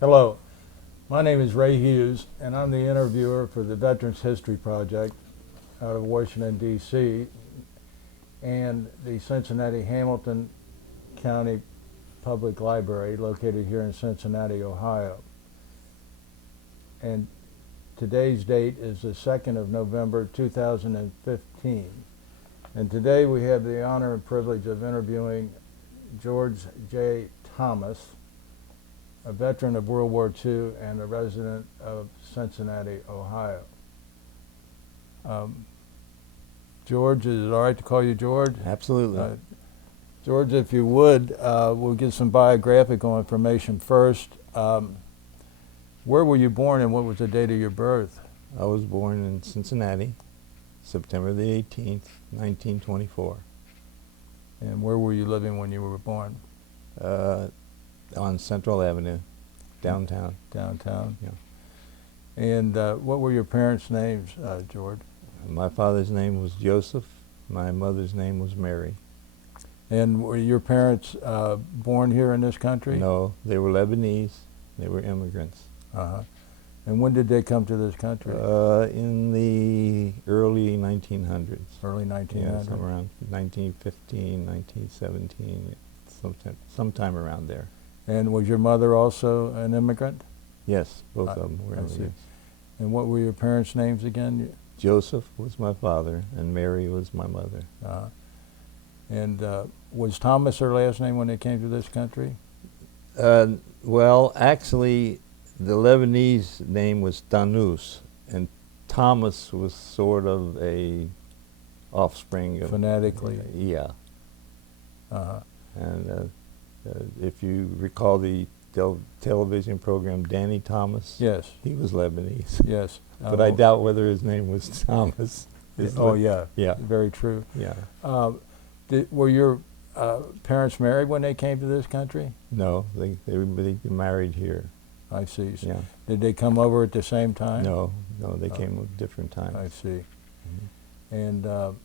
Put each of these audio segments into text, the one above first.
Hello, my name is Ray Hughes, and I'm the interviewer for the Veterans History Project out of Washington, D.C., and the Cincinnati Hamilton County Public Library located here in Cincinnati, Ohio. And today's date is the 2nd of November 2015. And today we have the honor and privilege of interviewing George J. Thomas, a veteran of World War II and a resident of Cincinnati, Ohio. George, is it all right to call you George? Absolutely. George, if you would, we'll get some biographical information first. Where were you born and what was the date of your birth? I was born in Cincinnati, September the 18th, 1924. And where were you living when you were born? On Central Avenue, downtown. Downtown? Yeah. And what were your parents' names, George? My father's name was Joseph. My mother's name was Mary. And were your parents born here in this country? No, they were Lebanese. They were immigrants. Uh-huh. And when did they come to this country? In the early 1900s. Early 1900s? Yeah, around 1915, 1917, sometime around there. And was your mother also an immigrant? Yes, both of them were I see. immigrants. And what were your parents' names again? Joseph was my father, and Mary was my mother. And was Thomas her last name when they came to this country? Well, actually, the Lebanese name was Danus, and Thomas was sort of a offspring of... Phonetically? Yeah. Uh-huh. And if you recall the television program Danny Thomas, Yes. he was Lebanese. Yes. But I doubt whether his name was Thomas. Yeah. Yeah. Very true. Yeah. Were your parents married when they came to this country? No, they married here. I see. Yeah. Did they come over at the same time? No, they came at different times. I see. Mm-hmm. And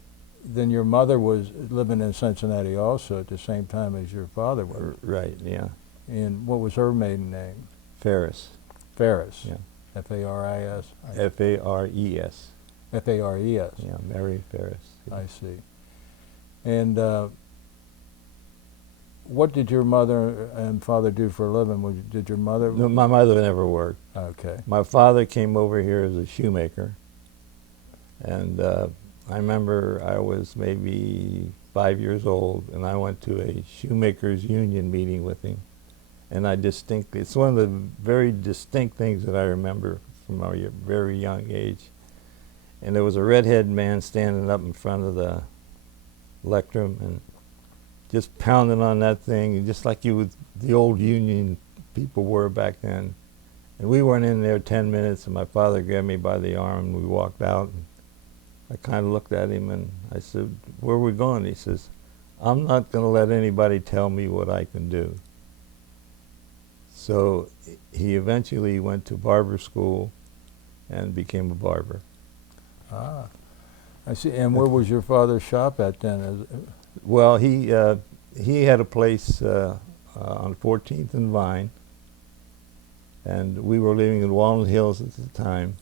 then your mother was living in Cincinnati also at the same time as your father was. Right, yeah. And what was her maiden name? Ferris. Ferris. Yeah. F-A-R-I-S? F-A-R-E-S. F-A-R-E-S. Yeah, Mary Ferris. Yeah. I see. And what did your mother and father do for a living? Did your mother? No, my mother never worked. Okay. My father came over here as a shoemaker. And I remember I was maybe 5 years old, and I went to a shoemakers union meeting with him. And it's one of the very distinct things that I remember from a very young age. And there was a redhead man standing up in front of the lectern and just pounding on that thing, just like the old union people were back then. And we weren't in there 10 minutes, and my father grabbed me by the arm, and we walked out. And I kind of looked at him, and I said, "Where are we going?" He says, "I'm not going to let anybody tell me what I can do." So he eventually went to barber school and became a barber. Ah, I see. And where was your father's shop at then? Well, he had a place on 14th and Vine, and we were living in Walnut Hills at the time.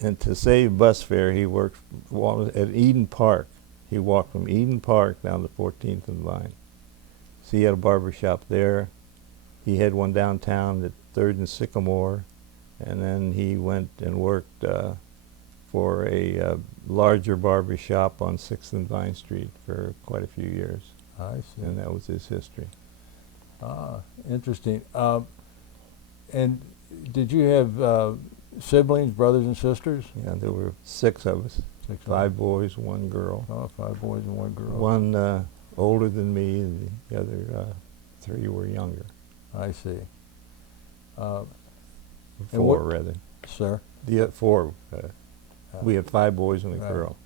And to save bus fare, he worked at Eden Park. He walked from Eden Park down to 14th and Vine. So he had a barber shop there. He had one downtown at 3rd and Sycamore, and then he went and worked for a larger barber shop on 6th and Vine Street for quite a few years. I see. And that was his history. Ah, interesting. And did you have siblings, brothers and sisters? Yeah, there were 6 of us. 6 5 boys, 1 girl. Oh, 5 boys and 1 girl. One older than me, and the other 3 were younger. I see. 4, rather. Sir? The 4. We had 5 boys and a Right. girl.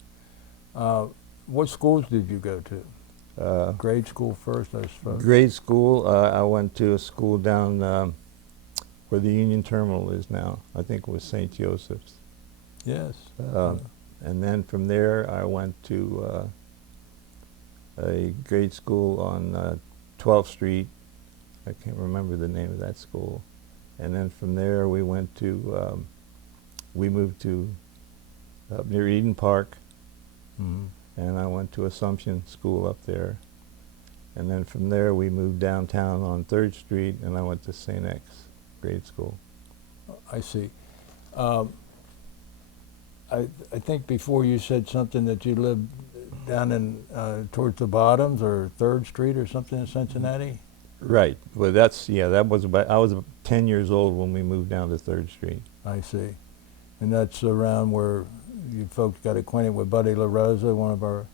What schools did you go to? Grade school first, I suppose? Grade school, I went to a school down where the Union Terminal is now. I think it was St. Joseph's. Yes. And then from there, I went to a grade school on 12th Street. I can't remember the name of that school. And then from there we went to, we moved to up near Eden Park, and I went to Assumption School up there. And then from there we moved downtown on 3rd Street, and I went to St. X grade school. I see. I think before you said something that you lived down in towards the Bottoms or 3rd Street or something in Cincinnati. Right. Well, that's, yeah, that was about, I was 10 years old when we moved down to 3rd Street. I see. And that's around where you folks got acquainted with Buddy LaRosa, one of our...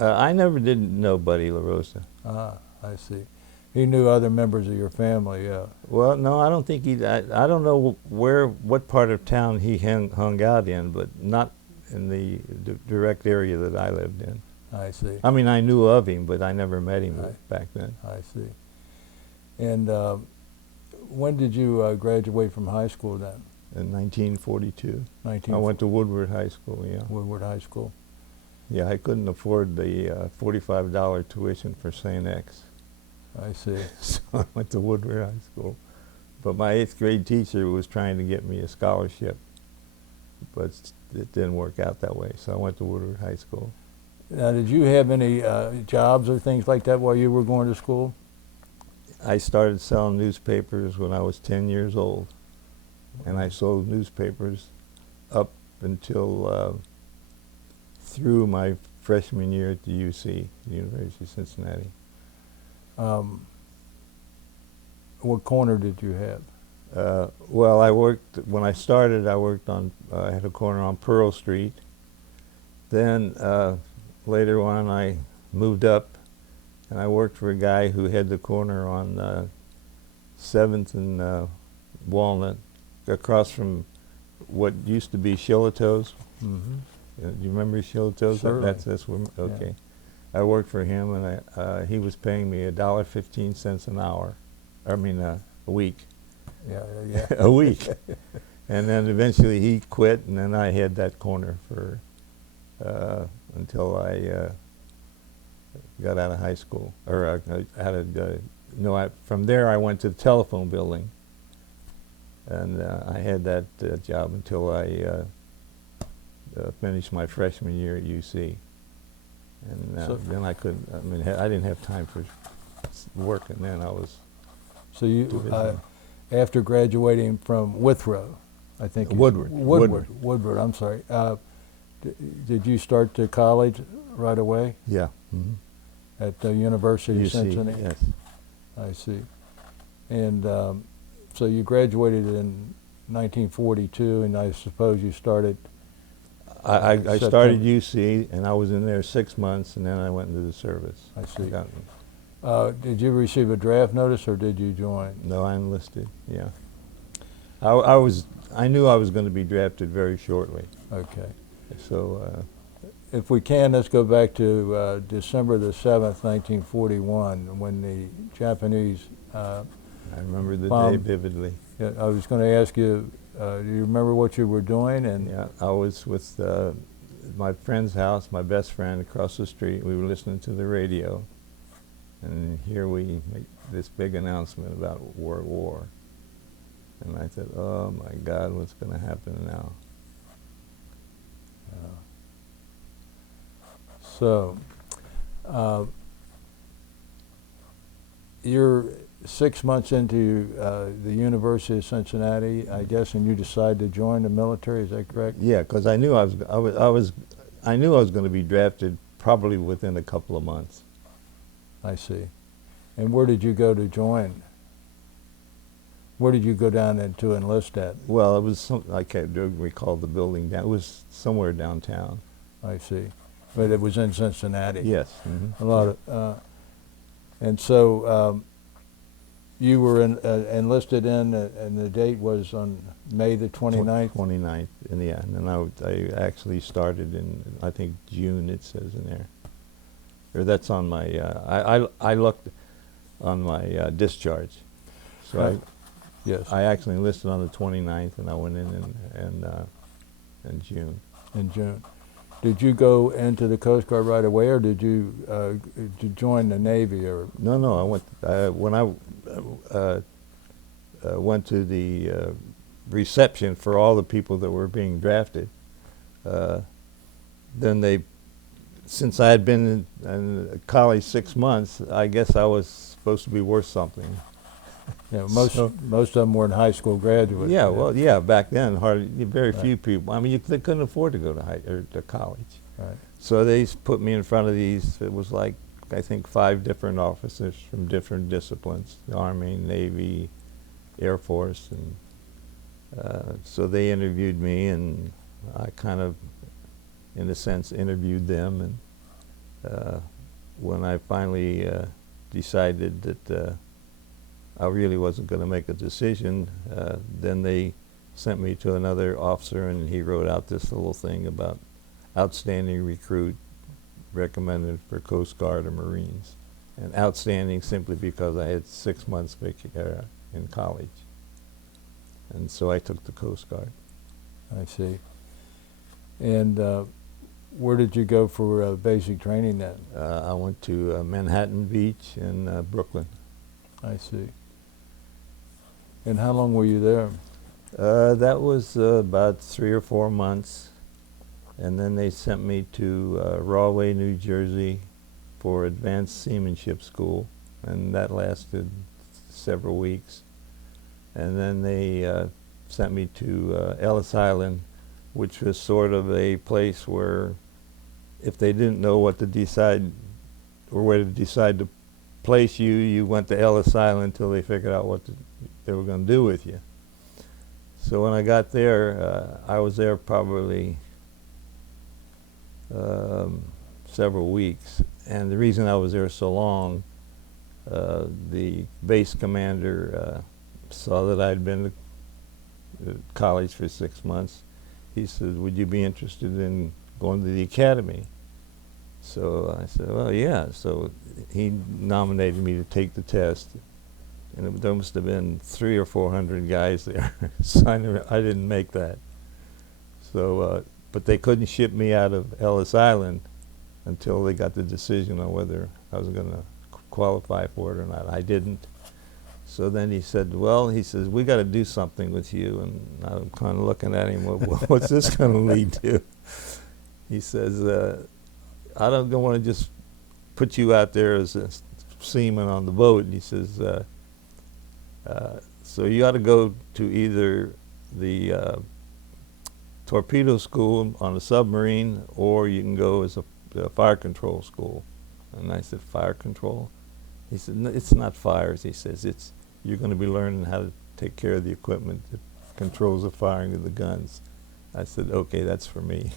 I never did know Buddy LaRosa. Ah, I see. He knew other members of your family, yeah. Well, no, I don't think he, I don't know what part of town he hung out in, but not in the direct area that I lived in. I see. I mean, I knew of him, but I never met him Right. back then. I see. And when did you graduate from high school then? In 1942. 19 I went to Woodward High School, yeah. Woodward High School. Yeah, I couldn't afford the $45 tuition for St. X. I see. So I went to Woodward High School. But my 8th grade teacher was trying to get me a scholarship, but it didn't work out that way. So I went to Woodward High School. Now, did you have any jobs or things like that while you were going to school? I started selling newspapers when I was 10 years old, and I sold newspapers up until through my freshman year at the UC, the University of Cincinnati. What corner did you have? Well, I worked, when I started, I worked on, I had a corner on Pearl Street. Then later on I moved up and I worked for a guy who had the corner on 7th and Walnut, across from what used to be Shillito's. Mm-hmm. Do you remember Shillito's? Certainly. That's where, okay. Yeah. I worked for him, and he was paying me $1.15 an hour. I mean, a week. Yeah, yeah. A week. And then eventually he quit, and then I had that corner for until I got out of high school, or out of no. From there I went to the telephone building, and I had that job until I finished my freshman year at UC. And So then I couldn't. I mean, I didn't have time for work, and then I was. So you, after graduating from Withrow, I think. Woodward. Woodward, I'm sorry. Did you start to college right away Yeah. Mm-hmm. at the University of UC, Cincinnati? yes. I see. And so you graduated in 1942, and I suppose you started. I September. started UC, and I was in there 6 months, and then I went into the service. I see. Got- Did you receive a draft notice, or did you join? No, I enlisted. Yeah. I knew I was going to be drafted very shortly. Okay. So. If we can, let's go back to December the 7th, 1941, when the Japanese. I remember the day Bomb. vividly. Yeah, I was going to ask you, do you remember what you were doing? And Yeah, I was with my friend's house, my best friend across the street. We were listening to the radio, and here we make this big announcement about World War. And I said, oh my God, what's going to happen now? So, you're 6 months into the University of Cincinnati, I guess, and you decide to join the military. Is that correct? Yeah, because I knew I knew I was going to be drafted probably within a couple of months. I see. And where did you go to join? Where did you go down and to enlist at? Well, it was I can't recall the building down. It was somewhere downtown. I see. But it was in Cincinnati. Yes. Mm-hmm. A lot of, and so you were enlisted in, and the date was on May the 29th? 29th, and yeah, and then I actually started in, I think, June, it says in there. Or that's on my, I looked on my discharge. So Yes. I actually enlisted on the 29th, and I went in June. In June. Did you go into the Coast Guard right away, or did you join the Navy? Or No, I went, when went to the reception for all the people that were being drafted. Then they, since I had been in college 6 months, I guess I was supposed to be worth something. Yeah, most of them were in high school graduates. Yeah, well, yeah, back then, very few people. I mean, they couldn't afford to go to college. Right. So they put me in front of these. It was like, I think, 5 different officers from different disciplines: the Army, Navy, Air Force, and so they interviewed me, and I kind of, in a sense, interviewed them. And when I finally decided that I really wasn't going to make a decision, then they sent me to another officer, and he wrote out this little thing about outstanding recruit recommended for Coast Guard or Marines. And outstanding simply because I had 6 months in college. And so I took the Coast Guard. I see. And where did you go for basic training then? I went to Manhattan Beach in Brooklyn. I see. And how long were you there? That was about 3 or 4 months. And then they sent me to Rahway, New Jersey for advanced seamanship school. And that lasted several weeks. And then they sent me to Ellis Island, which was sort of a place where if they didn't know what to decide or where to decide to place you, you went to Ellis Island until they figured out what they were going to do with you. So when I got there, I was there probably several weeks. And the reason I was there so long, the base commander saw that I'd been to college for 6 months. He said, "Would you be interested in going to the academy?" So I said, "Well, yeah." So he nominated me to take the test, and there must have been 300 or 400 guys there. So I didn't make that. So, but they couldn't ship me out of Ellis Island until they got the decision on whether I was going to qualify for it or not. I didn't. So then he said, "Well," he says, "we got to do something with you." And I'm kind of looking at him, what's this going to lead to? He says, "I don't want to just put you out there as a seaman on the boat." And he says, "So you ought to go to either the torpedo school on a submarine, or you can go as a fire control school." And I said, "Fire control?" He said, "No, it's not fires." He says, you're going to be learning how to take care of the equipment that controls the firing of the guns." I said, "Okay, that's for me."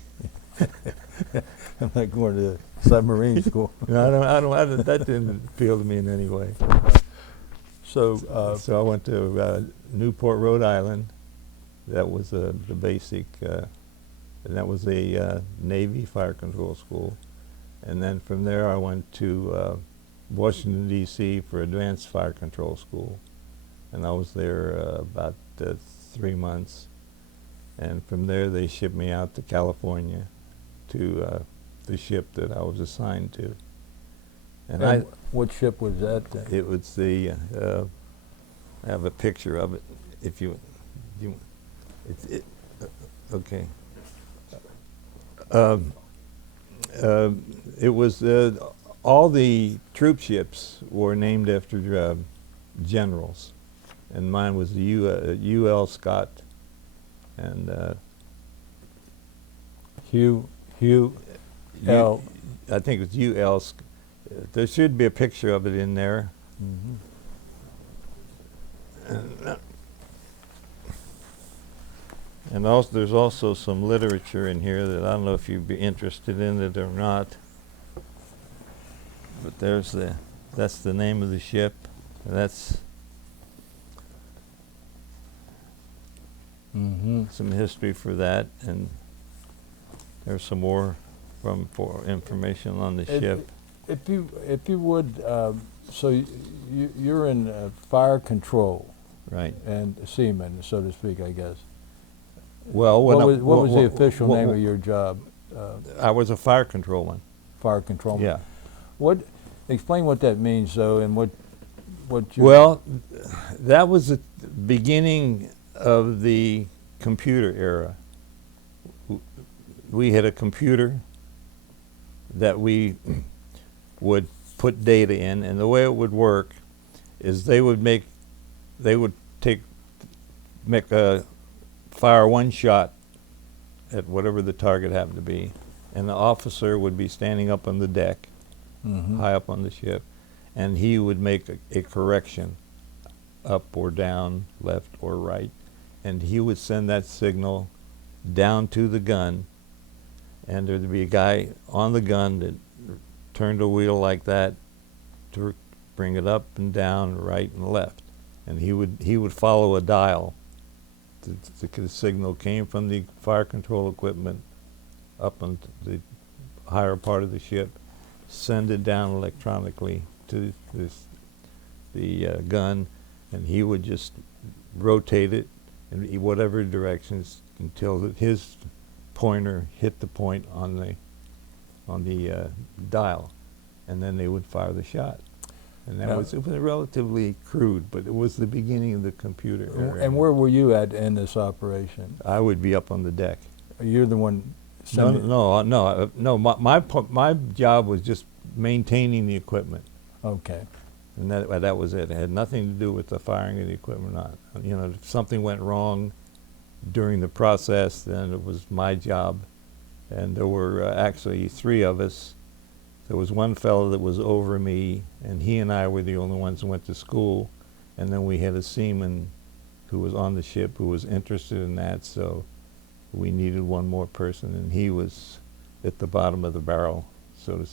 I'm not going to the submarine school. No, that didn't appeal to me in any way. So, So I went to Newport, Rhode Island. That was the basic, and that was a Navy fire control school. And then from there I went to Washington, D.C. for advanced fire control school. And I was there about 3 months. And from there they shipped me out to California to the ship that I was assigned to. and what ship was that then? It was the, I have a picture of it if you okay. It was, all the troop ships were named after generals, and mine was the U.L. Scott, and Hugh L. I think it was U.L. There should be a picture of it in there. Mm-hmm. And also, there's also some literature in here that I don't know if you'd be interested in it or not. But that's the name of the ship. And that's some history for that, and there's some more for information on the ship. If you would, so you're in fire control, Right. and seaman, so to speak, I guess. Well, What was the official name of your job? I was a fire controlman. Fire control. Yeah. Explain what that means, though, and what you? Well, that was the beginning of the computer era. We had a computer that we would put data in, and the way it would work is they would fire one shot at whatever the target happened to be, and the officer would be standing up on the deck, high up on the ship, and he would make a correction, up or down, left or right, and he would send that signal down to the gun, and there'd be a guy on the gun that turned a wheel like that to bring it up and down, right and left, and he would follow a dial. The signal came from the fire control equipment up on the higher part of the ship, send it down electronically to the gun, and he would just rotate it in whatever directions until his pointer hit the point on the dial, and then they would fire the shot. And it was relatively crude, but it was the beginning of the computer era. And where were you at in this operation? I would be up on the deck. You're the one sending? No. My job was just maintaining the equipment, Okay. and that was it. It had nothing to do with the firing of the equipment. If something went wrong during the process, then it was my job. And there were actually 3 of us. There was one fellow that was over me, and he and I were the only ones who went to school. And then we had a seaman who was on the ship who was interested in that, so we needed one more person, and he was at the bottom of the barrel, so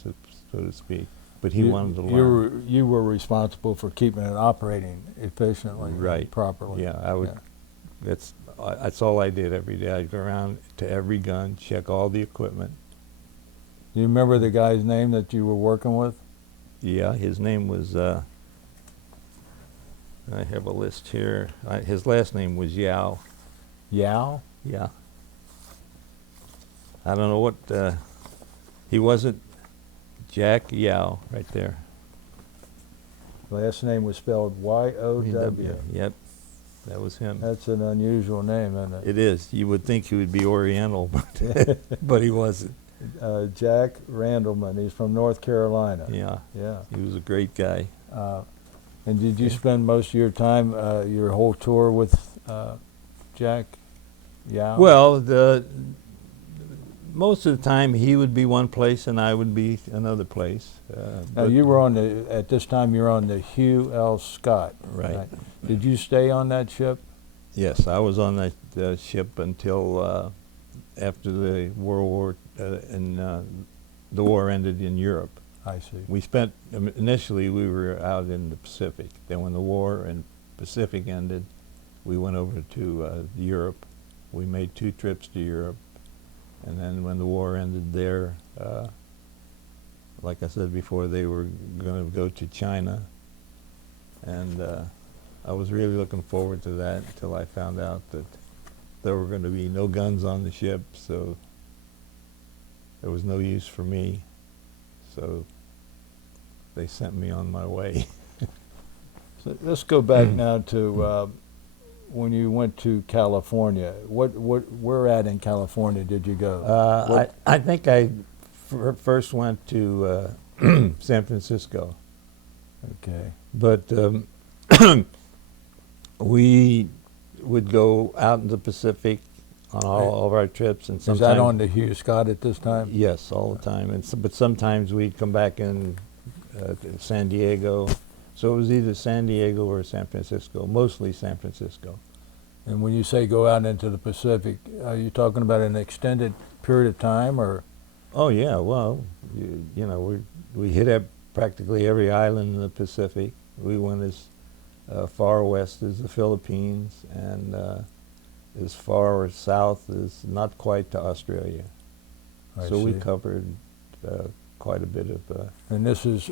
to speak. But he wanted to learn. You were responsible for keeping it operating efficiently, Right. properly. Yeah, I would. Yeah. That's all I did every day. I'd go around to every gun, check all the equipment. Do you remember the guy's name that you were working with? Yeah, his name was, I have a list here. His last name was Yao. Yao? Yeah. I don't know what, he wasn't Jack Yao, right there. Last name was spelled Y-O-W. Yep, that was him. That's an unusual name, isn't it? It is. You would think he would be Oriental, but he wasn't. Jack Randleman. He's from North Carolina. Yeah. Yeah. He was a great guy. And did you spend most of your time, your whole tour with Jack Yao? Well, most of the time he would be one place and I would be another place. Now you were at this time you were on the U.S. Scott. Right. Did you stay on that ship? Yes, I was on that ship until after the World War the war ended in Europe. I see. We spent initially we were out in the Pacific. Then when the war in Pacific ended, we went over to Europe. We made 2 trips to Europe, and then when the war ended there, like I said before, they were going to go to China, and I was really looking forward to that until I found out that there were going to be no guns on the ship, so there was no use for me. So they sent me on my way. So let's go back now to when you went to California. Where at in California did you go? I think I first went to San Francisco. Okay. But we would go out in the Pacific on all of our trips, and sometimes. Is that on the Hugh Scott at this time? Yes, all the time. But sometimes we'd come back in to San Diego. So it was either San Diego or San Francisco, mostly San Francisco. And when you say go out into the Pacific, are you talking about an extended period of time, or? Oh yeah, well, you know, we hit up practically every island in the Pacific. We went as far west as the Philippines, and as far south as not quite to Australia. So we covered quite a bit of. And this is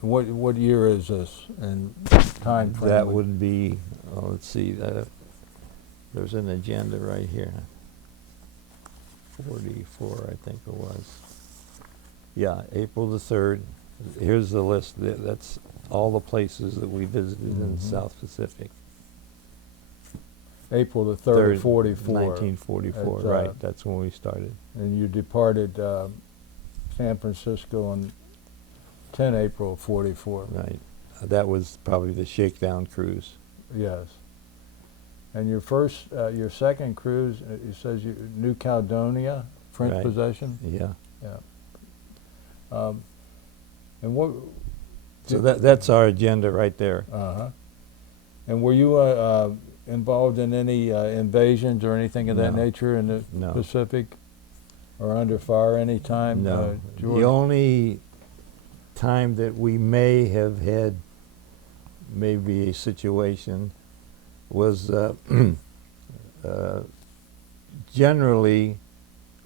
what year is this in time frame? That would be. Let's see. There's an agenda right here. 44, I think it was. Yeah, April the 3rd, Here's the list. That's all the places that we visited in the South Pacific. April the 3rd of 44. 1944, That's, right. That's when we started. And you departed San Francisco on 10 April of 44. Right. That was probably the shakedown cruise. Yes. And your second cruise, it says New Caledonia, French Right. possession. Yeah. Yeah. And what? So that's our agenda right there. Uh-huh. And were you involved in any invasions or anything of that No. nature in the No. Pacific, or under fire any time? No. George? The only time that we may have had maybe a situation was generally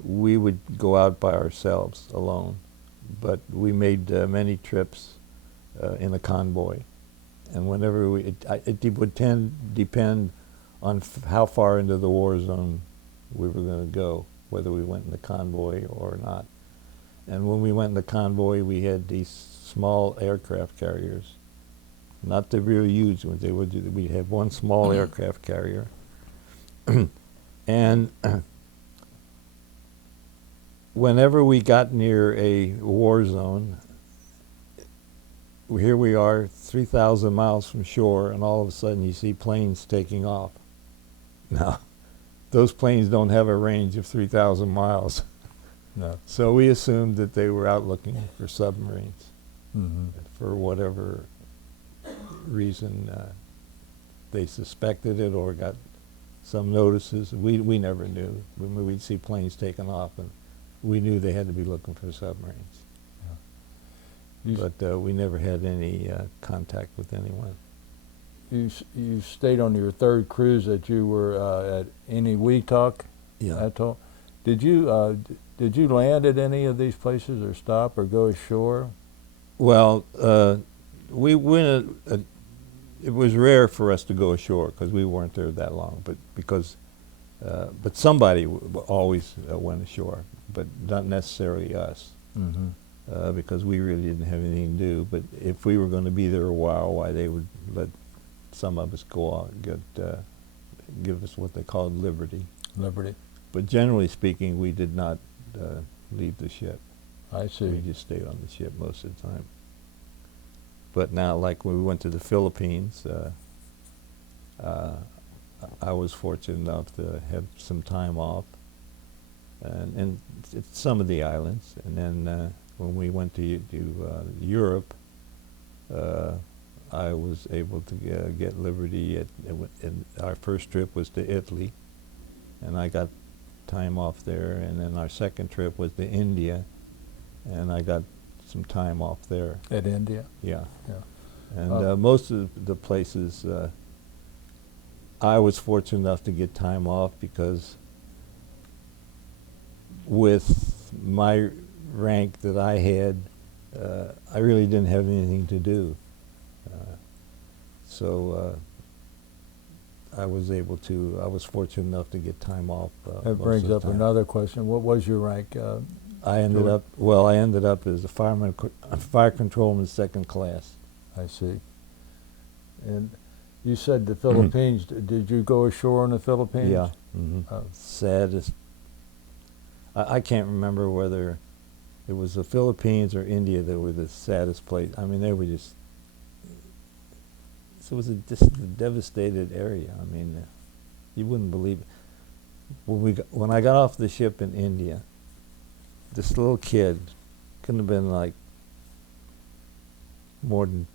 we would go out by ourselves alone, but we made many trips in a convoy, and whenever it would depend on how far into the war zone we were going to go, whether we went in the convoy or not. And when we went in the convoy, we had these small aircraft carriers, not the real huge ones. We'd have one small aircraft carrier, and whenever we got near a war zone, here we are 3,000 miles from shore, and all of a sudden you see planes taking off. Now, those planes don't have a range of 3,000 miles. No. So we assumed that they were out looking for submarines. Mm-hmm. For whatever reason, they suspected it or got some notices. We never knew. We'd see planes taking off, and we knew they had to be looking for submarines. But we never had any contact with anyone. You stayed on your third cruise that you were at Eniwetok Atoll. Did you land at any of these places or stop or go ashore? Well, we went. It was rare for us to go ashore because we weren't there that long. But somebody always went ashore, but not necessarily us. Mm-hmm. Because we really didn't have anything to do. But if we were going to be there a while, why they would let some of us go out and give us what they called liberty. Liberty. But generally speaking, we did not leave the ship. I see. We just stayed on the ship most of the time. But now, like when we went to the Philippines, I was fortunate enough to have some time off, and some of the islands, and then when we went to Europe, I was able to get liberty. Our first trip was to Italy, and I got time off there. And then our second trip was to India, and I got some time off there. At India? Yeah. Yeah. And most of the places, I was fortunate enough to get time off because with my rank that I had, I really didn't have anything to do. So I was fortunate enough to get time off. That brings up another question. What was your rank? I ended up as a fire controlman second class. I see. And you said the Philippines. Did you go ashore in the Philippines? Yeah. Mm-hmm. Saddest. I can't remember whether it was the Philippines or India that were the saddest place. I mean, they were just. So it was just a devastated area. I mean, you wouldn't believe it. When I got off the ship in India, this little kid, couldn't have been like more than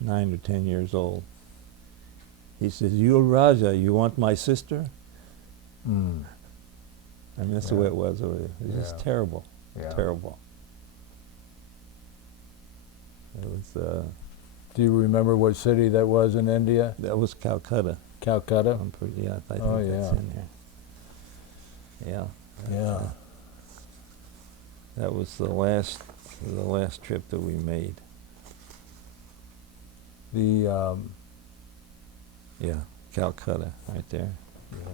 9 or 10 years old. He says, "You Raja, you want my sister?" Mm. I mean, that's the way it was over there. It was just terrible, terrible. It was. Do you remember what city that was in India? That was Calcutta. Calcutta? I think that's in there. Yeah. Yeah. That was the last trip that we made. Yeah, Calcutta, right there. Yes.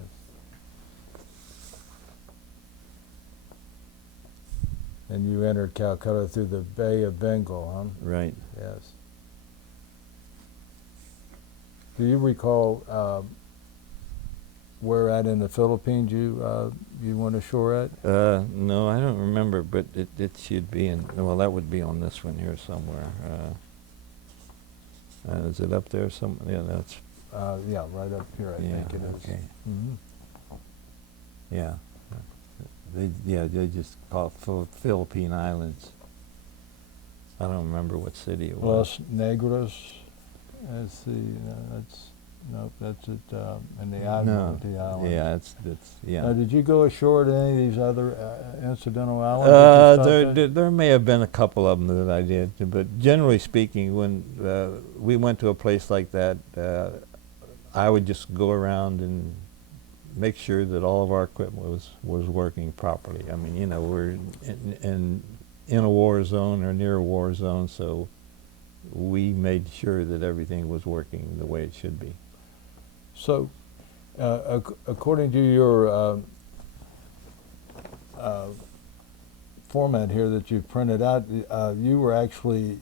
And you entered Calcutta through the Bay of Bengal, huh? Right. Yes. Do you recall where at in the Philippines you went ashore at? No, I don't remember, but it should be in. Well, that would be on this one here somewhere. Is it up there? Yeah, that's. Yeah, right up here, I think it is. Okay. Mhm. Yeah. They just call it Philippine Islands. I don't remember what city it was. Los Negros. That's that's it in the Admiralty Islands. Yeah, it's yeah. Now, did you go ashore to any of these other incidental islands that you stopped at? There may have been a couple of them that I did, but generally speaking, when we went to a place like that, I would just go around and make sure that all of our equipment was working properly. I mean, you know, we're in a war zone or near a war zone, so we made sure that everything was working the way it should be. So, according to your format here that you printed out, you were actually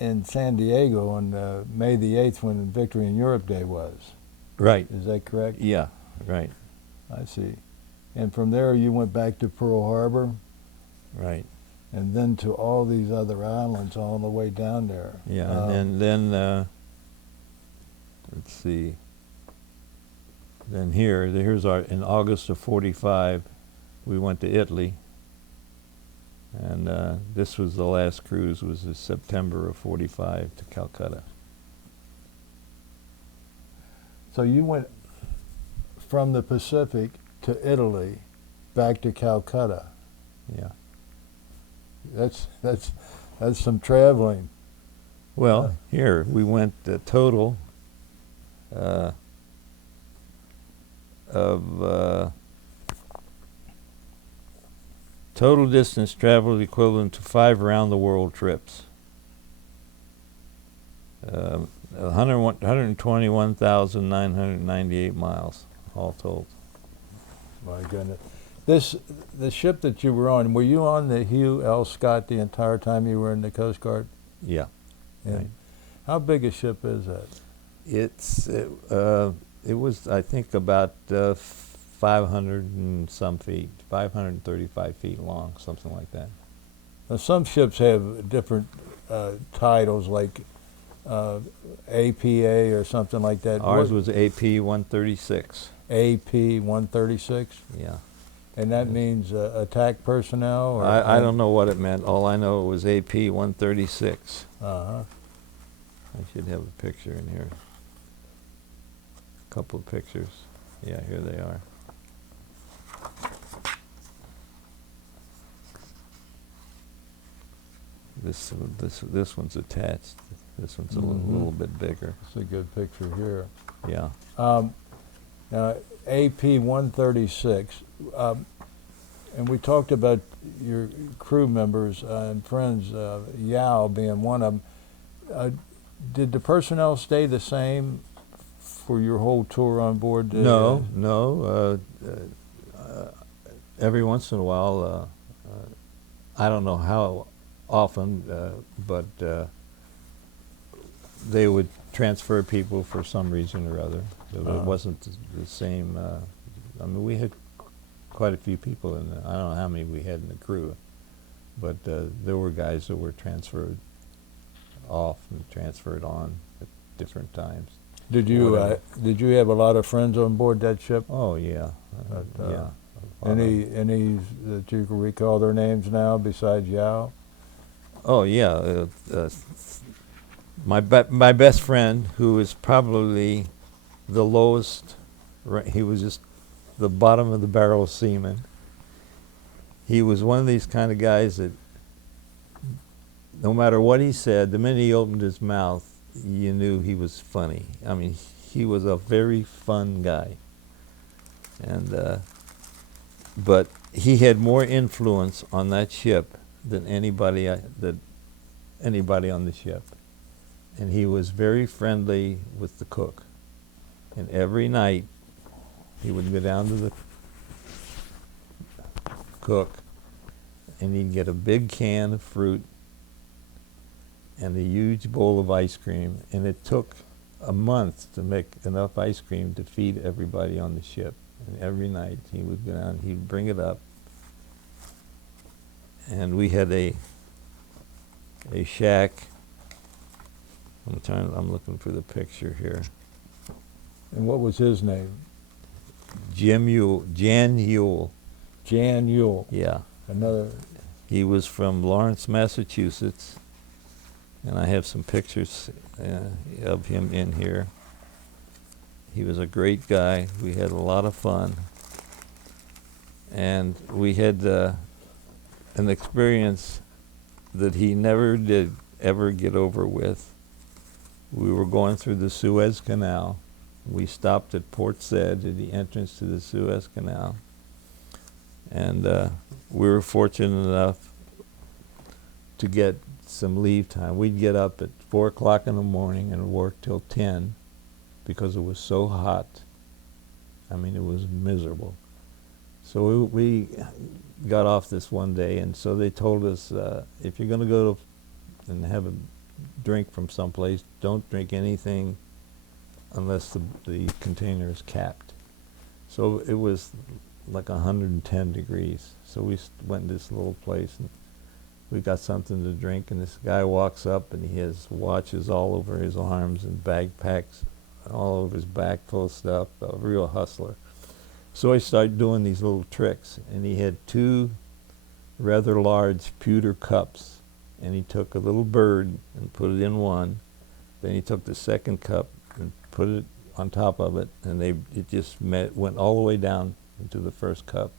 in San Diego on May the 8th when Victory in Europe Day was. Right. Is that correct? Yeah, right. I see. And from there you went back to Pearl Harbor? Right. And then to all these other islands all the way down there. Yeah, and then let's see. Then here's our, in August of '45, we went to Italy. And this was the last cruise, was in September of '45 to Calcutta. So you went from the Pacific to Italy, back to Calcutta. Yeah. That's some traveling. Well, here we went total of total distance traveled equivalent to 5 round-the-world trips. 121,998 miles, all told. My goodness. The ship that you were you on the Hugh L. Scott the entire time you were in the Coast Guard? Yeah. And right. how big a ship is that? It was, I think, about 500 and some feet, 535 feet long, something like that. Now, some ships have different titles, like APA or something like that. Ours was AP 136. AP 136? Yeah. And that means attack personnel? Or I don't know what it meant. All I know it was AP 136. Uh-huh. I should have a picture in here. A couple of pictures. Yeah, here they are. This one's attached. This one's a little bit bigger. It's a good picture here. Yeah. Now, AP 136, and we talked about your crew members and friends, Yao being one of them. Did the personnel stay the same for your whole tour on board? No. Every once in a while, I don't know how often, but they would transfer people for some reason or other. It wasn't the same. I mean, we had quite a few people in I don't know how many we had in the crew, but there were guys that were transferred off and transferred on at different times. Did you have a lot of friends on board that ship? Oh yeah, yeah. Any that you can recall their names now besides Yao? Oh yeah, my best friend, who is probably the lowest, he was just the bottom of the barrel seaman. He was one of these kind of guys that no matter what he said, the minute he opened his mouth, you knew he was funny. I mean, he was a very fun guy. And but he had more influence on that ship than anybody on the ship. And he was very friendly with the cook. And every night he would go down to the cook and he'd get a big can of fruit and a huge bowl of ice cream, and it took a month to make enough ice cream to feed everybody on the ship. And every night he would go down, he'd bring it up, and we had a shack. I'm looking for the picture here. And what was his name? Jan Yule. Jan Yule. Yeah. Another. He was from Lawrence, Massachusetts, and I have some pictures of him in here. He was a great guy. We had a lot of fun, and we had an experience that he never did ever get over with. We were going through the Suez Canal. We stopped at Port Said at the entrance to the Suez Canal, and we were fortunate enough to get some leave time. We'd get up at 4 o'clock in the morning and work till 10 because it was so hot. I mean, it was miserable. So we got off this one day, and so they told us, if you're going to go and have a drink from someplace, don't drink anything unless the container is capped. So it was like 110 degrees. So we went to this little place, and we got something to drink, and this guy walks up, and he has watches all over his arms and backpacks all over his back full of stuff, a real hustler. So I started doing these little tricks, and he had 2 rather large pewter cups, and he took a little bird and put it in one. Then he took the second cup and put it on top of it, and it just went all the way down into the first cup.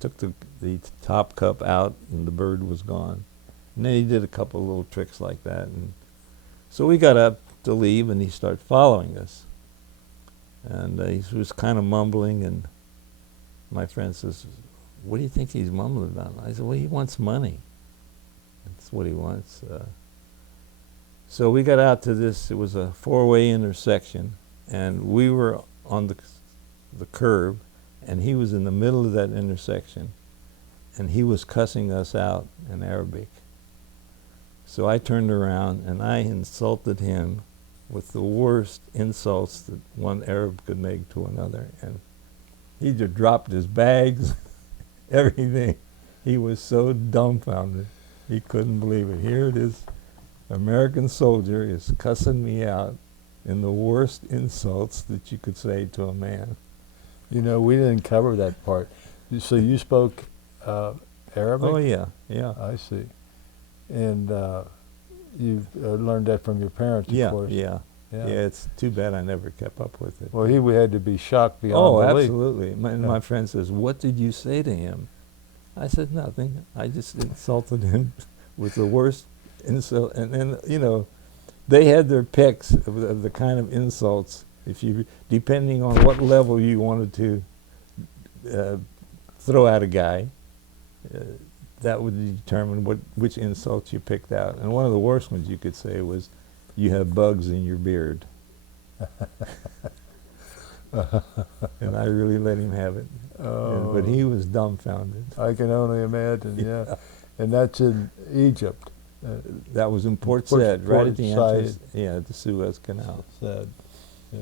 Took the top cup out, and the bird was gone. And then he did a couple of little tricks like that. And so we got up to leave, and he started following us. And he was kind of mumbling, and my friend says, "What do you think he's mumbling about?" I said, "Well, he wants money. That's what he wants." So we got out to this. It was a 4-way intersection, and we were on the curb, and he was in the middle of that intersection, and he was cussing us out in Arabic. So I turned around, and I insulted him with the worst insults that one Arab could make to another. And he just dropped his bags, everything. He was so dumbfounded. He couldn't believe it. Here this American soldier is cussing me out in the worst insults that you could say to a man. You know, we didn't cover that part. So you spoke Arabic? Oh, yeah, yeah. I see. And you learned that from your parents, of course. Yeah. It's too bad I never kept up with it. Well, he had to be shocked beyond belief. Absolutely. My friend says, "What did you say to him?" I said, "Nothing. I just insulted him with the worst insult." And you know, they had their picks of the kind of insults. Depending on what level you wanted to throw at a guy, that would determine which insults you picked out. And one of the worst ones you could say was, "You have bugs in your beard." And I really let him have it. Oh. But he was dumbfounded. I can only imagine, yeah. And that's in Egypt. That was in Port Said, right at the Said. entrance, at the Suez Canal. Said, yeah.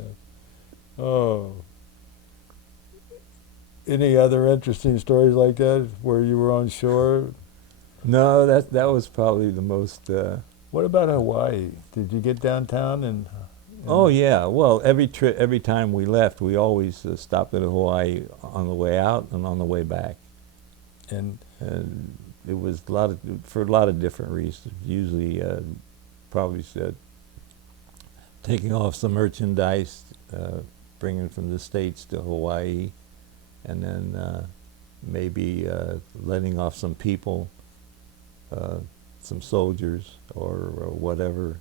Oh. Any other interesting stories like that where you were on shore? No, that was probably the most. What about Hawaii? Did you get downtown and? Oh yeah. Well, every time we left, we always stopped at Hawaii on the way out and on the way back. And it was for a lot of different reasons. Usually, probably taking off some merchandise, bringing from the States to Hawaii, and then maybe letting off some people, some soldiers or whatever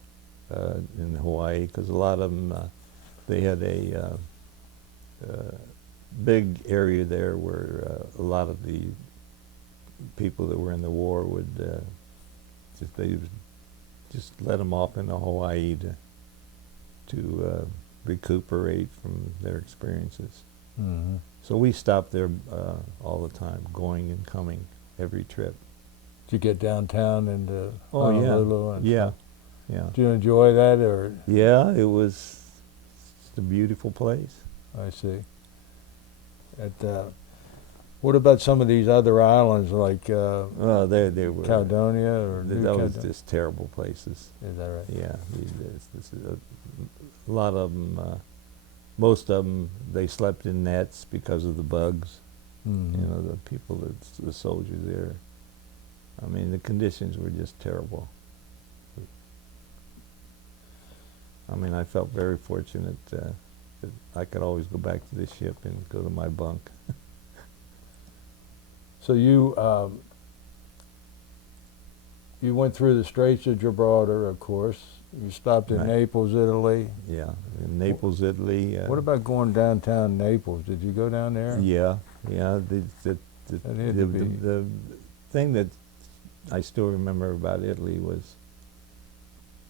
in Hawaii, because a lot of them, they had a big area there where a lot of the people that were in the war would just let them off into Hawaii to recuperate from their experiences. Mm-hmm. So we stopped there all the time, going and coming. every trip. Did you get downtown and Oh yeah, Honolulu and yeah, stuff? yeah, Did you enjoy that, or? yeah. It was a beautiful place. I see. What about some of these other islands like They were. Caledonia or New That was Caledonia? just terrible places. Is that right? Yeah, a lot of them. Most of them, they slept in nets because of the bugs. Mm-hmm. You know, the people, the soldiers there. I mean, the conditions were just terrible. I mean, I felt very fortunate that I could always go back to the ship and go to my bunk. So you went through the Straits of Gibraltar, of course. You stopped in Right. Naples, Italy. Yeah, in Naples, Italy. What about going downtown Naples? Did you go down there? Yeah, yeah. That had to be. The thing that I still remember about Italy was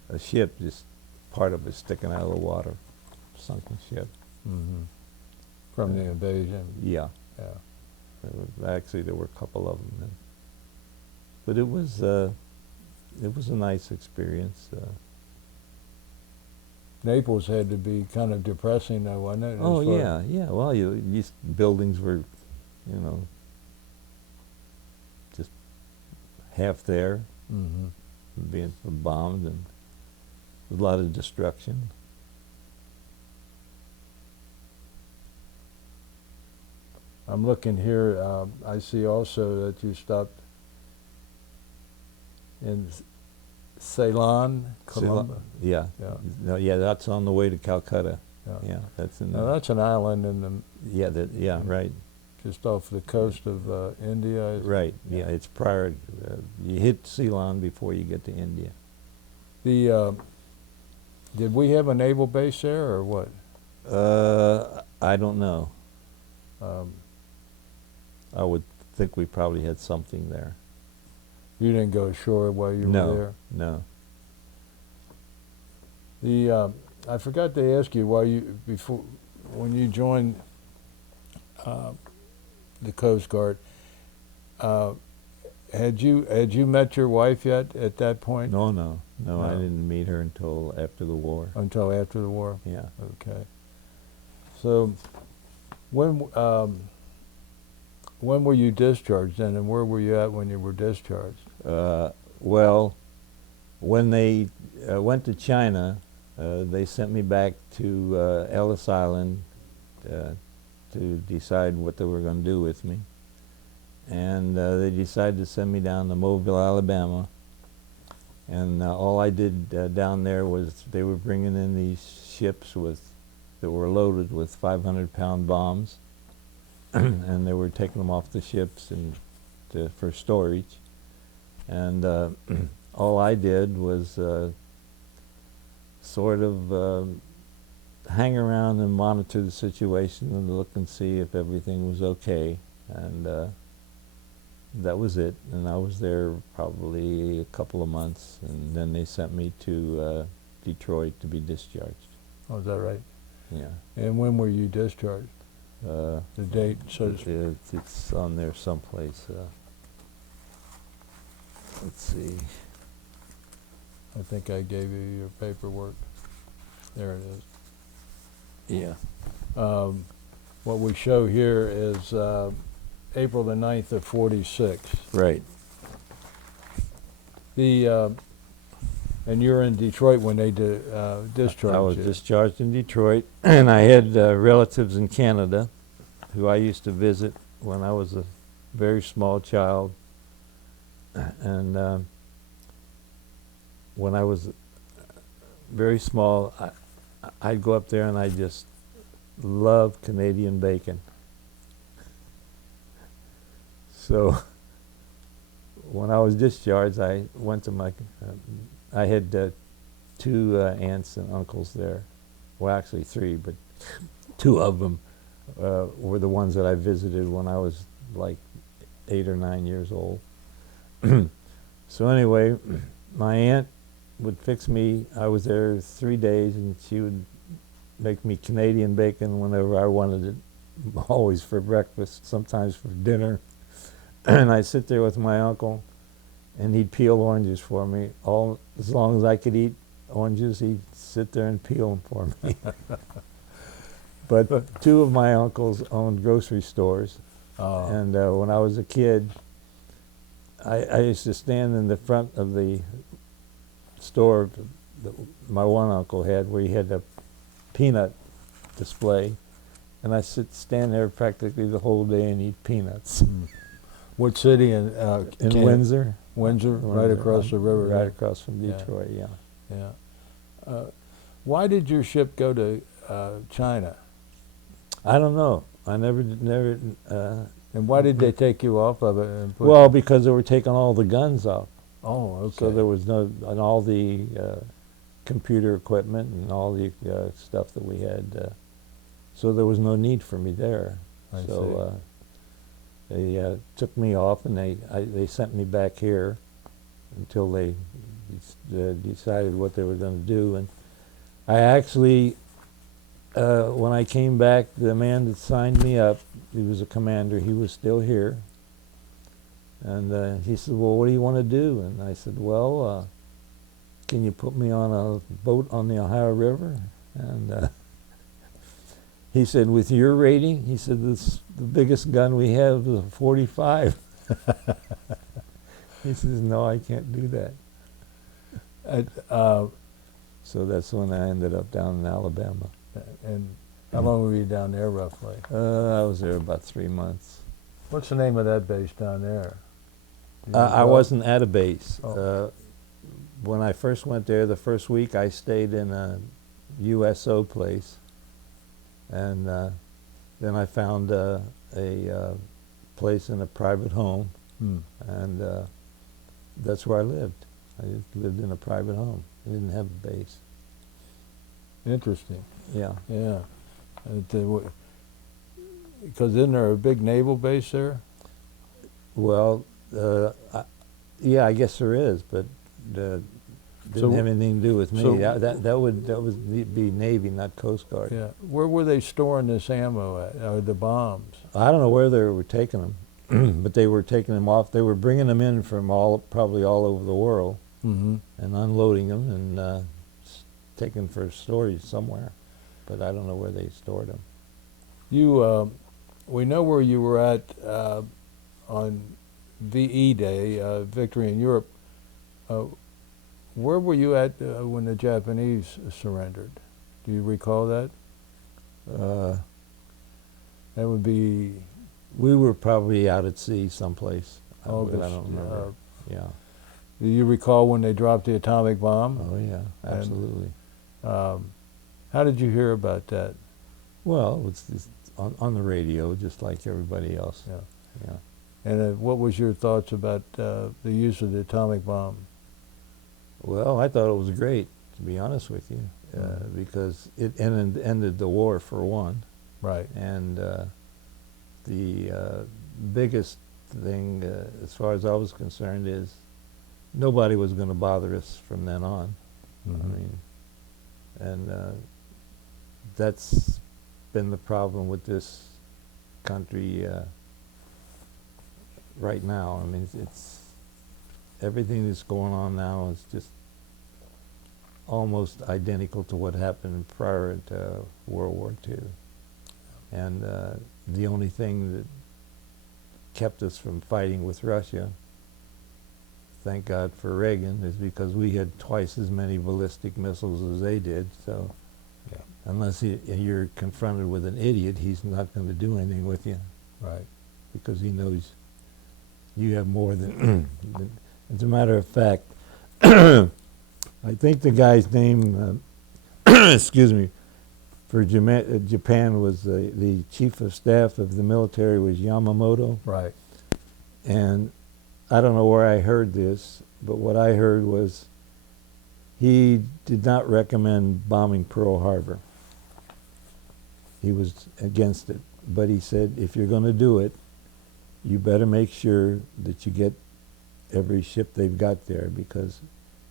a ship, just part of it sticking out of the water, sunken ship. Mm-hmm. From the invasion. Yeah. Yeah. Actually, there were a couple of them, but it was a nice experience. Naples had to be kind of depressing, though, wasn't it? Oh As far- yeah, yeah. Well, these buildings were, just half there, Mhm. being bombed, and a lot of destruction. I'm looking here. I see also that you stopped in Ceylon, Colombo. Yeah. Yeah. No, yeah, that's on the way to Calcutta. Yeah. Yeah, that's in Now that's an island in the yeah, right. just off the coast of India. Right, yeah, it's prior, you hit Ceylon before you get to India. Did we have a naval base there or what? I don't know. Um, I would think we probably had something there. you didn't go ashore while you No, were there. no. I forgot to ask you when you joined the Coast Guard. Had you met your wife yet at that point? No, I No. didn't meet her until after the war. Until after the war. Yeah. Okay. So when were you discharged then, and where were you at when you were discharged? Well, when they went to China, they sent me back to Ellis Island to decide what they were going to do with me. And they decided to send me down to Mobile, Alabama. And all I did down there was they were bringing in these ships that were loaded with 500-pound bombs, and they were taking them off the ships for storage. And all I did was sort of hang around and monitor the situation and look and see if everything was okay. And that was it. And I was there probably a couple of months, and then they sent me to Detroit to be discharged. Oh, is that right? Yeah. And when were you discharged? The date, so to speak. It's on there someplace. Let's see. I think I gave you your paperwork. There it is. Yeah. What we show here is April the 9th of 46. Right. And you're in Detroit when they discharged I was you. discharged in Detroit, and I had relatives in Canada who I used to visit when I was a very small child. And when I was very small, I'd go up there and I just loved Canadian bacon. So when I was discharged, I went to my, I had two aunts and uncles there. Well, actually three, but two of them were the ones that I visited when I was like 8 or 9 years old. So anyway, my aunt would fix me. I was there 3 days, and she would make me Canadian bacon whenever I wanted it, always for breakfast, sometimes for dinner. and I'd sit there with my uncle, and he'd peel oranges for me. All as long as I could eat oranges, he'd sit there and peel them for me. But two of my uncles owned grocery stores, and when I was a kid, I used to stand in the front of the store that my one uncle had, where he had a peanut display, and I stand there practically the whole day and eat peanuts. What city in Windsor. Windsor, right across the river. Right across from Detroit, yeah. Yeah. Why did your ship go to China? I don't know. I never. And why did they take you off of it? And put Well, because they were taking all the guns off. Oh, okay. So there was no, and all the computer equipment and all the stuff that we had. So there was no need for me there. I So they took me off, and they sent me back here until they decided what they were going to do. And I actually, when I came back, the man that signed me up, he was a commander, he was still here. And he said, well, what do you want to do? And I said, well, can you put me on a boat on the Ohio River? And he said, with your rating, he said, the biggest gun we have is a 45. He says, no, I can't do that. So that's when I ended up down in Alabama. And how long were you down there, roughly? I was there about 3 months. What's the name of that base down there? I wasn't at a base. Oh. When I first went there, the first week I stayed in a U.S.S place, and then I found a place in a private home, and that's where I lived. I just lived in a private home. I didn't have a base. Interesting. Yeah. Yeah. Because isn't there a big naval base there? Well, yeah, I guess there is, but didn't have anything to do with me. So that would be Navy, not Coast Guard. Yeah. Where were they storing this ammo at, or the bombs? I don't know where they were taking them, but they were taking them off. They were bringing them in from probably all over the world, and unloading them and taking them for storage somewhere. But I don't know where they stored them. We know where you were at on VE Day, Victory in Europe. Where were you at when the Japanese surrendered? Do you recall that? That would be... We were probably out at sea someplace. August, I don't remember. Yeah. Do you recall when they dropped the atomic bomb? Oh, yeah, absolutely. How did you hear about that? Well, it's just on the radio, just like everybody else. Yeah. Yeah. And what was your thoughts about the use of the atomic bomb? Well, I thought it was great, to be honest with you, because it ended the war, for one. Right. And the biggest thing, as far as I was concerned, is nobody was going to bother us from then on. I mean, and that's been the problem with this country right now. I mean, it's everything that's going on now is just almost identical to what happened prior to World War II. And the only thing that kept us from fighting with Russia, thank God for Reagan, is because we had twice as many ballistic missiles as they did. So unless you're confronted with an idiot, he's not going to do anything with you. Right. Because he knows you have more than... As a matter of fact, I think the guy's name, excuse me, for Japan was the chief of staff of the military was Yamamoto. Right. And I don't know where I heard this, but what I heard was he did not recommend bombing Pearl Harbor. He was against it. But he said, if you're going to do it, you better make sure that you get every ship they've got there, because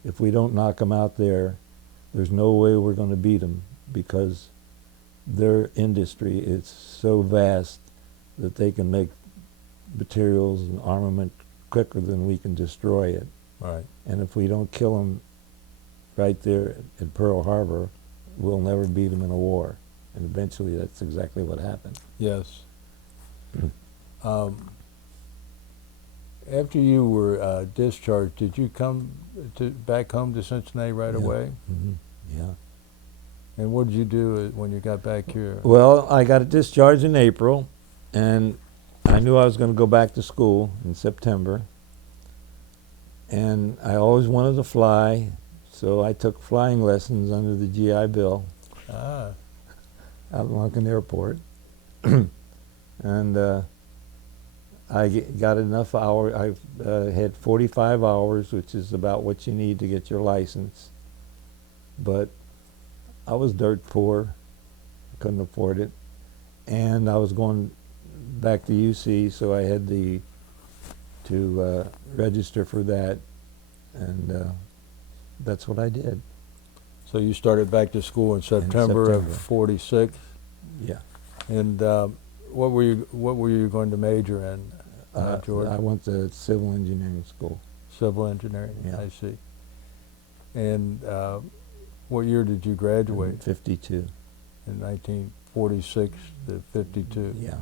if we don't knock them out there, there's no way we're going to beat them, because their industry is so vast that they can make materials and armament quicker than we can destroy it. Right. And if we don't kill them right there at Pearl Harbor, we'll never beat them in a war. And eventually that's exactly what happened. Yes. After you were discharged, did you come back home to Cincinnati right Yeah. away? Mm-hmm. Yeah. And what did you do when you got back here? Well, I got discharged in April, and I knew I was going to go back to school in September. And I always wanted to fly, so I took flying lessons under the GI Bill Ah, out of Lincoln Airport. And I got enough hours. I had 45 hours, which is about what you need to get your license. But I was dirt poor, couldn't afford it, and I was going back to UC, so I had to register for that, and that's what I did. so you started back to school in September of September. '46, Yeah. and what were you going to major in, George? I went to civil engineering school. Civil engineering. Yeah. I see. And what year did you graduate? 52. In 1946 to 52. Yeah.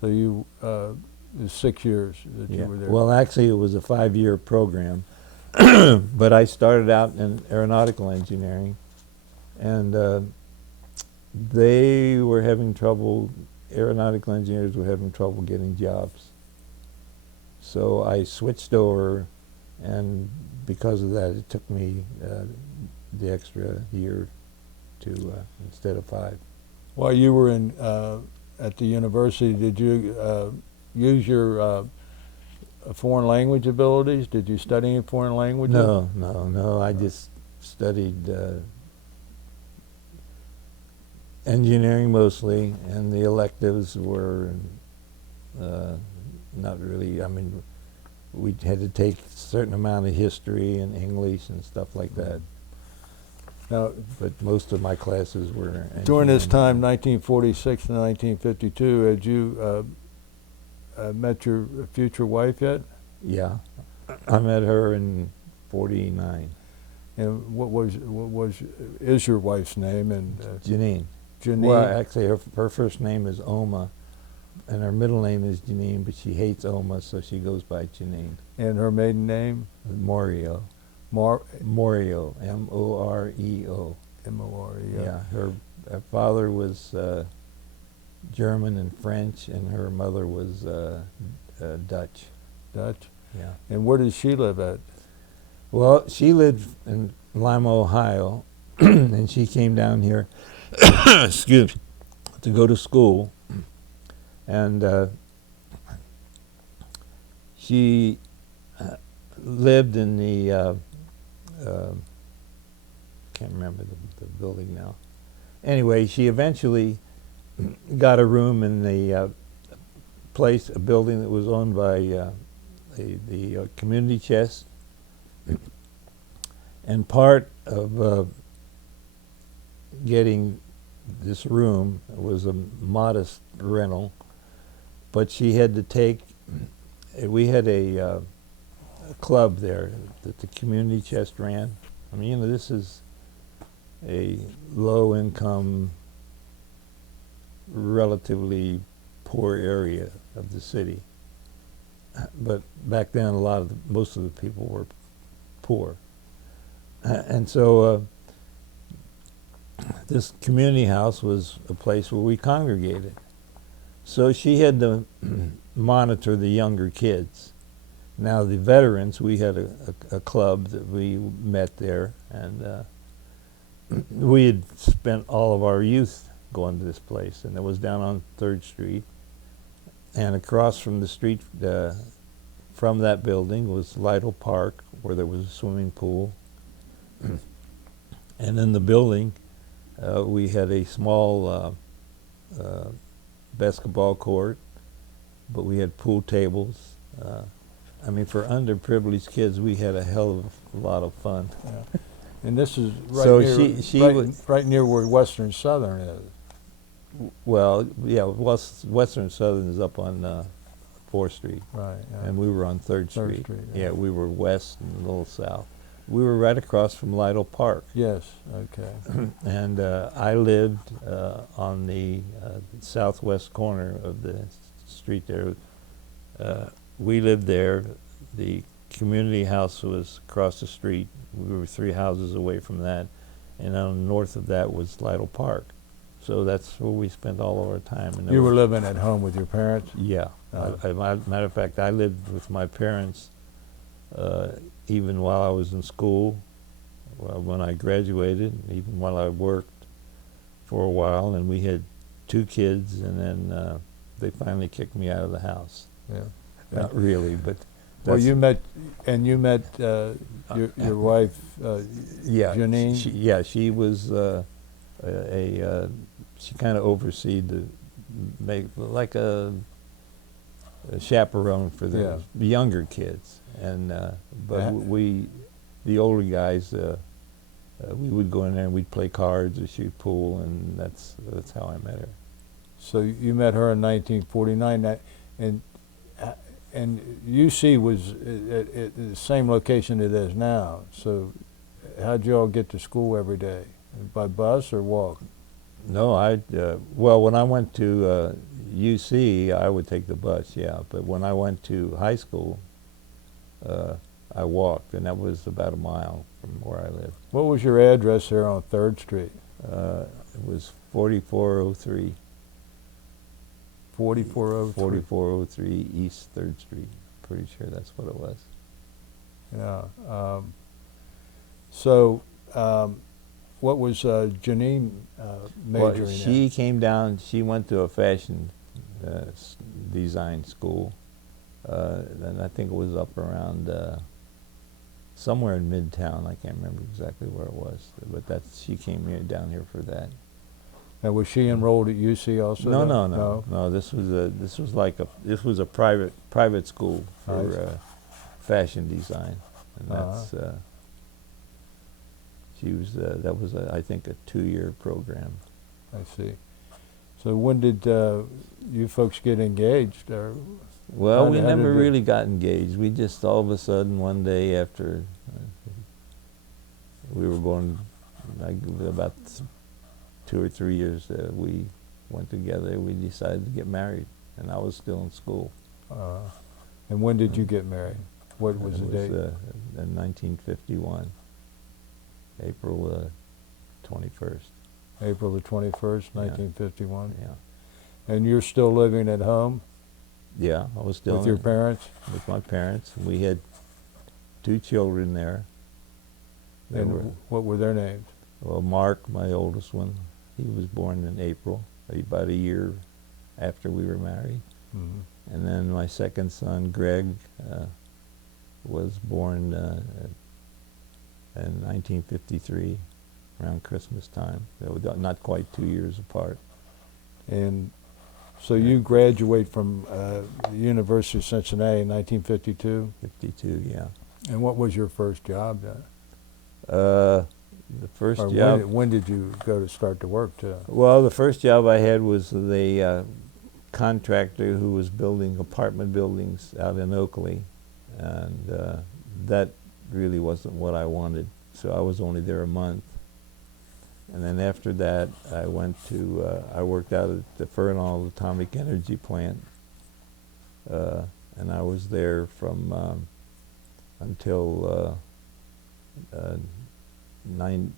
So you it was 6 years that you were there. Well, actually, it was a 5-year program, but I started out in aeronautical engineering, and they were having trouble. Aeronautical engineers were having trouble getting jobs. So I switched over, and because of that, it took me the extra year to instead of 5. While you were in at the university, did you use your foreign language abilities? Did you study in foreign languages? No. I just studied engineering mostly, and the electives were not really. I mean, we had to take a certain amount of history and English and stuff like that. Now, But most of my classes were during this engineering. time, 1946 to 1952, had you met your future wife yet? Yeah, I met her in '49. And what is your wife's name? And Janine. Janine. Well, actually, her first name is Oma, and her middle name is Janine, but she hates Oma, so she goes by Janine. And her maiden name? Morio. Morio, M-O-R-E-O. M-O-R-E. Yeah, her father was German and French, and her mother was Dutch. Dutch. Yeah. And where did she live at? Well, she lived in Lima, Ohio, and she came down here, excuse me, to go to school, and she lived in the can't remember the building now. Anyway, she eventually got a room in the a building that was owned by the community chest, and part of getting this room was a modest rental, but she had to take. We had a club there that the community chest ran. I mean, you know, this is a low-income, relatively poor area of the city. But back then, most of the people were poor, and so this community house was a place where we congregated. So she had to monitor the younger kids. Now the veterans, we had a club that we met there, and we had spent all of our youth going to this place, and it was down on 3rd Street. And across from the street, from that building, was Lytle Park, where there was a swimming pool. And in the building, we had a small basketball court, but we had pool tables. I mean, for underprivileged kids, we had a hell of a lot of fun. Yeah. And this is right So near, she right, was- right near where Western Southern is. Well, yeah, Western Southern is up on 4th Street. Right. Yeah. And we were on 3rd Third Street. Street, Yeah, yeah. we were west and a little south. We were right across from Lytle Park. Yes. Okay. And I lived on the southwest corner of the street there. We lived there. The community house was across the street. We were 3 houses away from that. And on north of that was Lytle Park. So that's where we spent all of our time. And You were living at home with your parents? Yeah. Matter of fact, I lived with my parents even while I was in school, when I graduated, even while I worked for a while. And we had 2 kids, and then they finally kicked me out of the house. Yeah. Not really, but Well, that's- you met your wife, yeah, Janine? she was she kind of overseed like a chaperone for the younger kids, and but the older guys, we would go in there and we'd play cards or shoot pool, and that's how I met her. So you met her in 1949, and U.S.S was at the same location it is now. So how'd you all get to school every day? By bus or walk? No, well, when I went to U.C., I would take the bus, yeah. But when I went to high school, I walked, and that was about a mile from where I lived. What was your address there on 3rd Street? It was 4403. 4403? 4403 East 3rd Street. Pretty sure that's what it was. Yeah. What was Janine majoring Well, she in? came down, she went to a fashion design school, and I think it was up around somewhere in Midtown. I can't remember exactly where it was, but she came down here for that. Now, was she enrolled at U.S.S also? No. This was a private school for fashion design, and that's that was I think a 2-year program. I see. So when did you folks get engaged? Or Well, we how never did really got engaged. We just all of a sudden one day after we were going, about 2 or 3 years we went together, we decided to get married, and I was still in school. And when did you get married? What was the date? In 1951, April 21st. April the 21st, 1951? Yeah. And you're still living at home? Yeah, I was still With your parents? With my parents. We had 2 children there. And what were their names? Well, Mark, my oldest one, he was born in April, about a year after we were married. Mm-hmm. And then my second son, Greg, was born in 1953, around Christmas time. They were not quite 2 years apart. And so you graduate from the University of Cincinnati in 1952? 52, yeah. And what was your first job then? The first Or job. when did you go to start to work too? Well, the first job I had was the contractor who was building apartment buildings out in Oakley, and that really wasn't what I wanted. So I was only there a month, and then after that, I went to I worked out at the Fernald Atomic Energy Plant, and I was there from until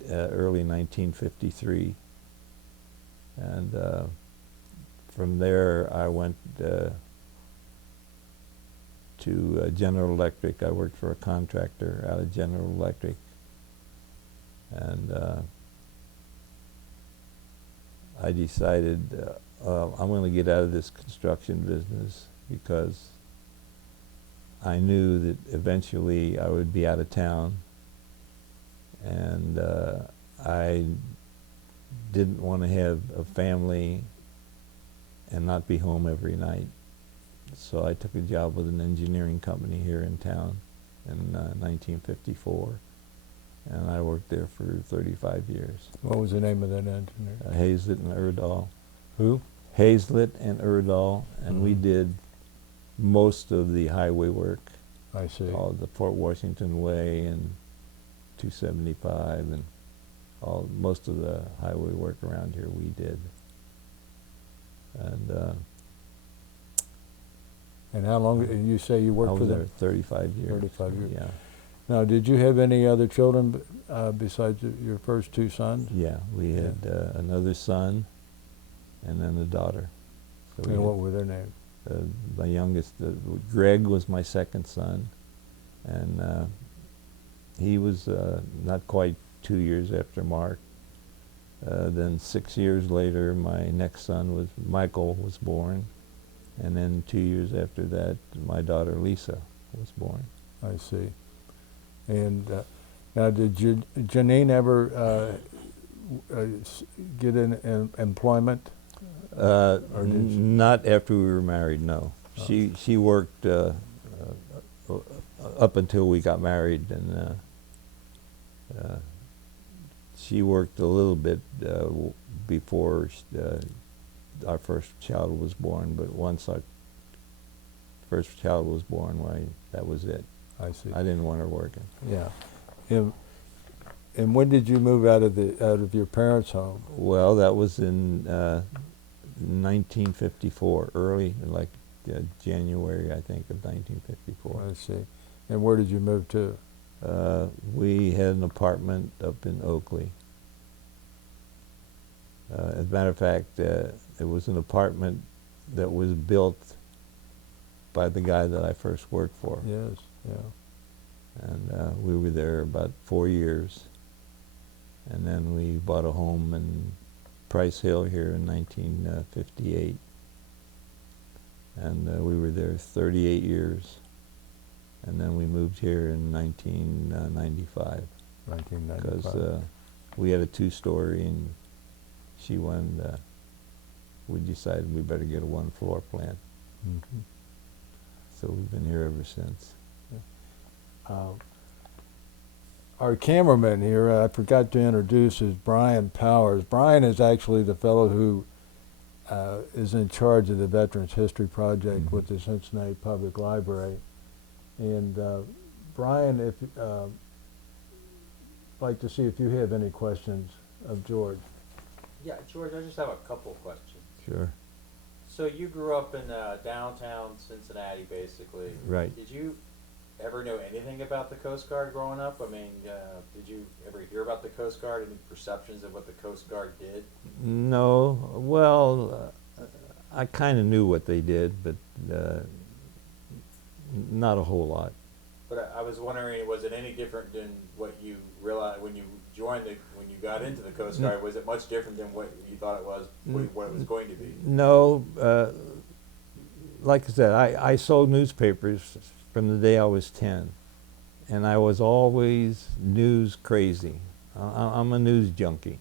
early 1953, and from there I went to General Electric. I worked for a contractor out of General Electric, and I decided I'm going to get out of this construction business because I knew that eventually I would be out of town, and I didn't want to have a family and not be home every night. So I took a job with an engineering company here in town in 1954, and I worked there for 35 years. What was the name of that engineer? Hazlitt and Erdahl. Who? Hazlitt and Erdahl, and we did most of the highway work, I see. all the Fort Washington Way and 275 and most of the highway work around here we did. And how long, and you say you I worked for was there them? 35 years. 35 years. Yeah. Now, did you have any other children besides your first two sons? Yeah, we Yeah. had another son and then a daughter. So we And had, what were their names? my youngest, Greg was my second son, and he was not quite 2 years after Mark. Then 6 years later, my next son Michael was born, and then 2 years after that, my daughter Lisa was born. I see. And now, did Janine ever get in employment? Or did she? Not after we were married, no. Oh. She worked up until we got married, and she worked a little bit before our first child was born, but once our first child was born, that was it. I see. I didn't want her working. Yeah. And when did you move out of your parents' home? Well, that was in 1954, early, like January, I think, of 1954. I see. And where did you move to? We had an apartment up in Oakley. As a matter of fact, it was an apartment that was built by the guy that I first worked for. Yes, yeah. And we were there about 4 years. And then we bought a home in Price Hill here in 1958. And we were there 38 years. And then we moved here in 1995. 1995. Because we had a two-story, and she wanted, we decided we better get a one-floor plan. Mm-hmm. So we've been here ever since. Our cameraman here, I forgot to introduce, is Brian Powers. Brian is actually the fellow who is in charge of the Veterans History Project Mm-hmm. with the Cincinnati Public Library. And Brian, if like to see if you have any questions of George. Yeah, George, I just have a couple of questions. Sure. So you grew up in downtown Cincinnati, basically. Right. Did you ever know anything about the Coast Guard growing up? I mean, did you ever hear about the Coast Guard? Any perceptions of what the Coast Guard did? No, well, I kind of knew what they did, but not a whole lot. But I was wondering, was it any different than what you realized when you joined when you got into the Coast Guard? Was it much different than what you thought it was, what it was going to be? No, like I said, I sold newspapers from the day I was 10, and I was always news crazy. I'm a news junkie,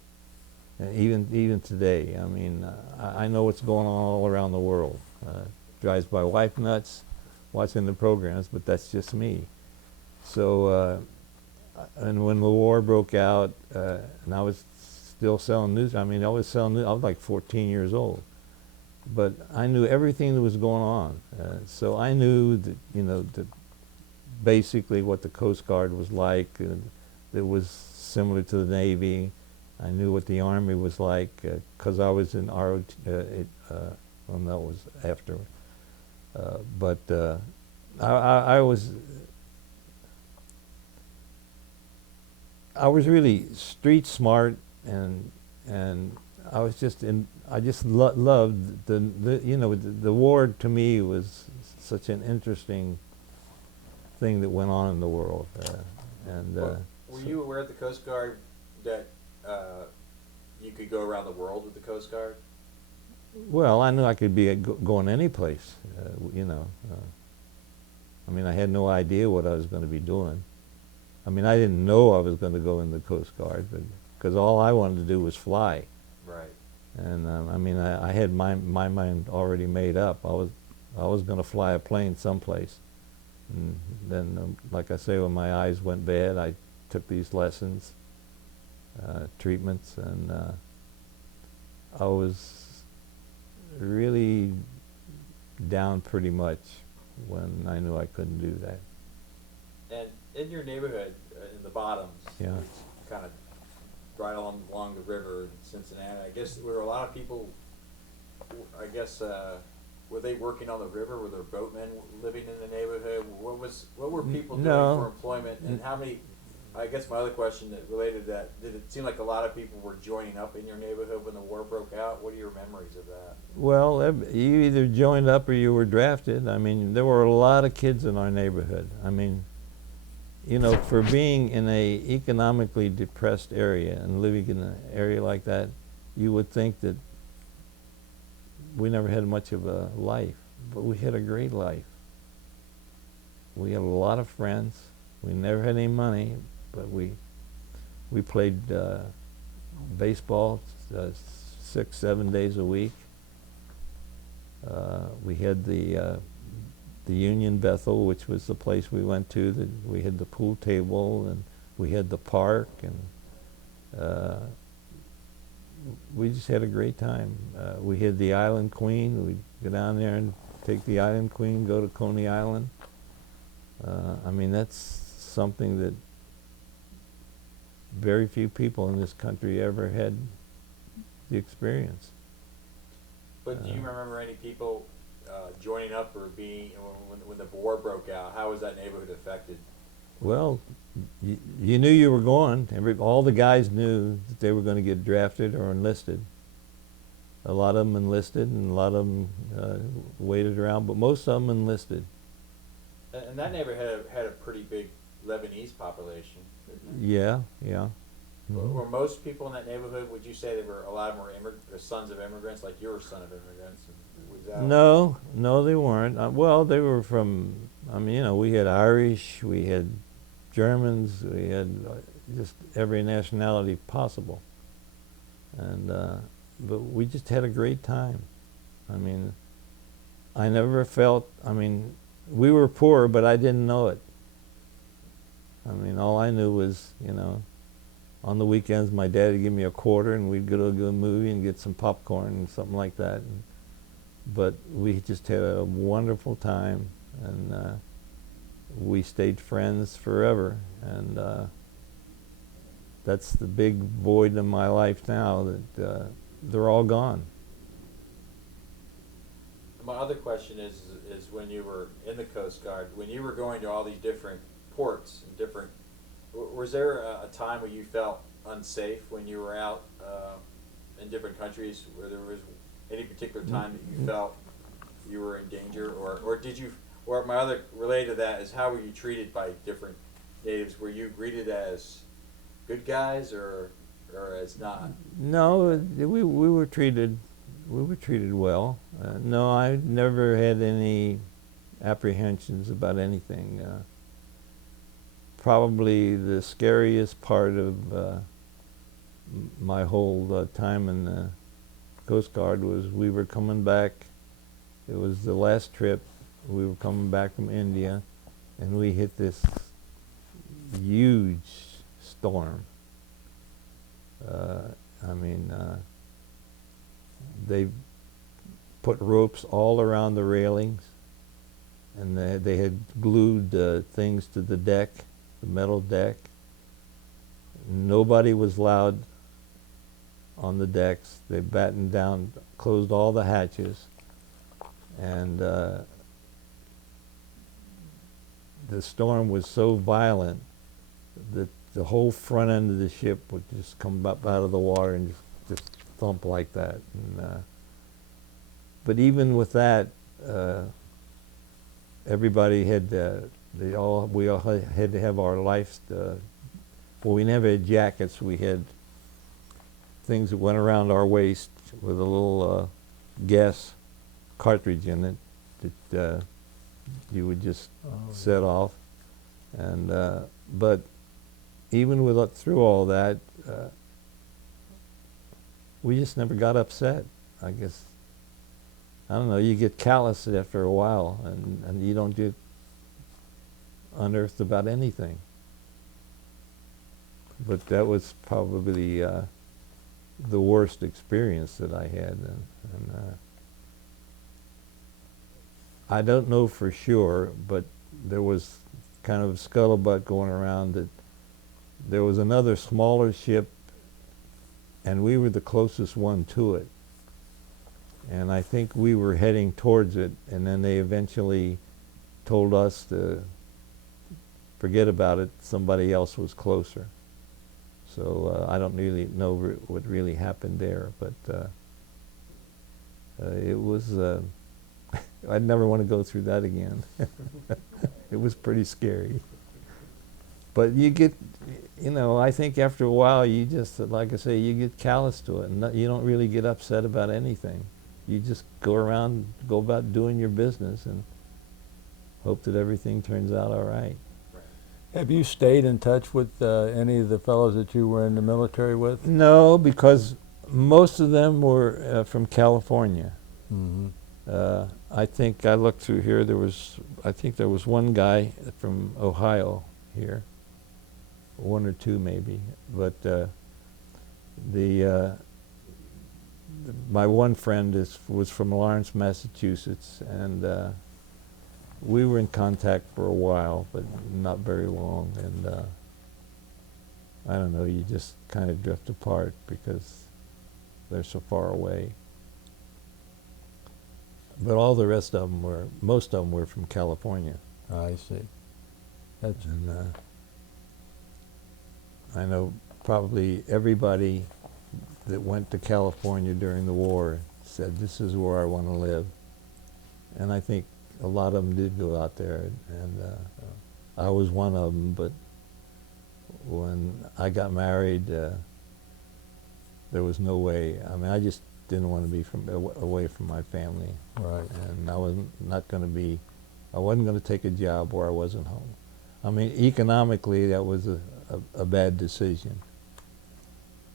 even today. I mean, I know what's going on all around the world. Drives my wife nuts watching the programs, but that's just me. So, and when the war broke out, and I was still selling news, I mean, I was selling news, I was like 14 years old. But I knew everything that was going on. So I knew that, that basically what the Coast Guard was like. It was similar to the Navy. I knew what the Army was like, because I was in ROT, well, that was after. But I was really street smart, and I was just I just loved the war. To me was such an interesting thing that went on in the world, Were you aware of the Coast Guard that you could go around the world with the Coast Guard? well, I knew I could be going any place, I mean, I had no idea what I was going to be doing. I mean, I didn't know I was going to go in the Coast Guard, but because all I wanted to do was fly. Right. And I mean, I had my mind already made up. I was going to fly a plane someplace. And then, like I say, when my eyes went bad, I took these lessons, treatments, and I was really down pretty much when I knew I couldn't do that. And in your neighborhood, in the bottoms, Yeah. kind of right along the river in Cincinnati, I guess were a lot of people, I guess, were they working on the river? Were there boatmen living in the neighborhood? What were people doing No. for employment? And how many, I guess my other question that related to that, did it seem like a lot of people were joining up in your neighborhood when the war broke out? What are your memories of that? Well, you either joined up or you were drafted. I mean, there were a lot of kids in our neighborhood. I mean, you know, for being in a economically depressed area and living in an area like that, you would think that we never had much of a life, but we had a great life. We had a lot of friends. We never had any money, but we played baseball 6-7 days a week. We had the Union Bethel, which was the place we went to. We had the pool table, and we had the park, and we just had a great time. We had the Island Queen. We'd go down there and take the Island Queen, go to Coney Island. I mean, that's something that very few people in this country ever had the experience. But do you remember any people joining up or being, when the war broke out, how was that neighborhood affected? Well, you knew you were going. All the guys knew that they were going to get drafted or enlisted. A lot of them enlisted, and a lot of them waited around, but most of them enlisted. And that neighborhood had a pretty big Lebanese population, didn't it? Yeah, yeah. Were most people in that neighborhood, would you say they were, a lot of them were sons of immigrants, like you were a son of immigrants? And was that No, they weren't. Well, they were from, I mean, you know, we had Irish, we had Germans, we had just every nationality possible. And, but we just had a great time. I mean, I never felt, I mean, we were poor, but I didn't know it. I mean, all I knew was, you know, on the weekends my dad would give me a quarter and we'd go to a movie and get some popcorn and something like that. But we just had a wonderful time, and we stayed friends forever. And that's the big void in my life now, that they're all gone. My other question is when you were in the Coast Guard, when you were going to all these different ports and different, was there a time where you felt unsafe when you were out in different countries, where there was any particular time that you felt you were in danger, or did you, or my other related to that is, how were you treated by different natives? Were you greeted as good guys or as not? No, we were treated well. No, I never had any apprehensions about anything. Probably the scariest part of my whole time in the Coast Guard was we were coming back. It was the last trip. We were coming back from India, and we hit this huge storm. I mean, they put ropes all around the railings, and they had glued things to the deck, the metal deck. Nobody was allowed on the decks. They battened down, closed all the hatches, and the storm was so violent that the whole front end of the ship would just come up out of the water and just thump like that. And, but even with that, everybody had we all had to have our life. Well, we never had jackets. We had things that went around our waist with a little gas cartridge in it that you would just set off. And but even with through all that, we just never got upset. I guess, I don't know, you get callous after a while, and you don't get unearthed about anything. But that was probably the worst experience that I had. And I don't know for sure, but there was kind of scuttlebutt going around that there was another smaller ship, and we were the closest one to it. And I think we were heading towards it, and then they eventually told us to forget about it. Somebody else was closer. So I don't really know what really happened there, but it was, I'd never want to go through that again. It was pretty scary. But you get, you know, I think after a while you just, like I say, you get callous to it, and you don't really get upset about anything. You just go around, go about doing your business and hope that everything turns out all right. Have you stayed in touch with any of the fellows that you were in the military with? No, because most of them were from California. Mm-hmm. I think I looked through here, I think there was one guy from Ohio here, one or two maybe, but my one friend was from Lawrence, Massachusetts, and we were in contact for a while, but not very long, and I don't know, you just kind of drift apart because they're so far away. But all the rest of them most of them were from California. I see. That's And I know probably everybody that went to California during the war said, this is where I want to live. And I think a lot of them did go out there, and I was one of them, but when I got married, there was no way. I mean, I just didn't want to be away from my family. right. And I wasn't going to take a job where I wasn't home. I mean, economically, that was a bad decision.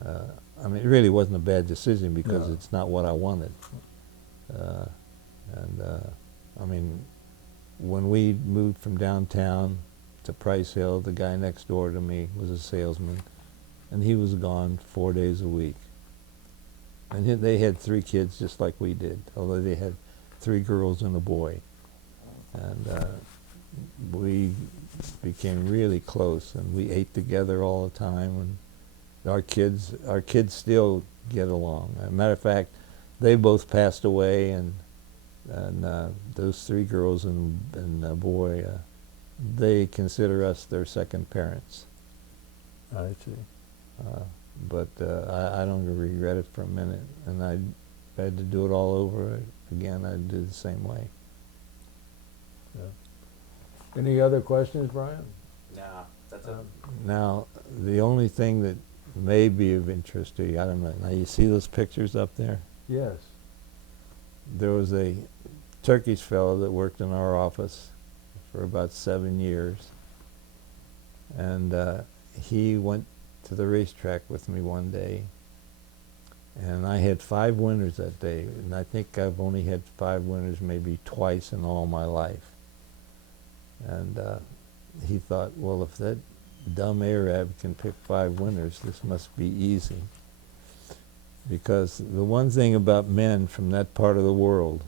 I mean, it really wasn't a bad decision because No. it's not what I wanted. I mean, when we moved from downtown to Price Hill, the guy next door to me was a salesman, and he was gone 4 days a week. And they had 3 kids just like we did, although they had 3 girls and a boy. And we became really close, and we ate together all the time, and our kids still get along. As a matter of fact, they both passed away, and those 3 girls and a boy, they consider us their second parents. I see. But I don't regret it for a minute, and I had to do it all over again. I'd do the same way. Any other questions, Brian? No, that's it. Now, the only thing that may be of interest to you, I don't know. Now, you see those pictures up there? Yes. There was a Turkish fellow that worked in our office for about 7 years, and he went to the racetrack with me one day, and I had 5 winners that day, and I think I've only had 5 winners maybe twice in all my life. And he thought, well, if that dumb Arab can pick 5 winners, this must be easy. Because the one thing about men from that part of the world,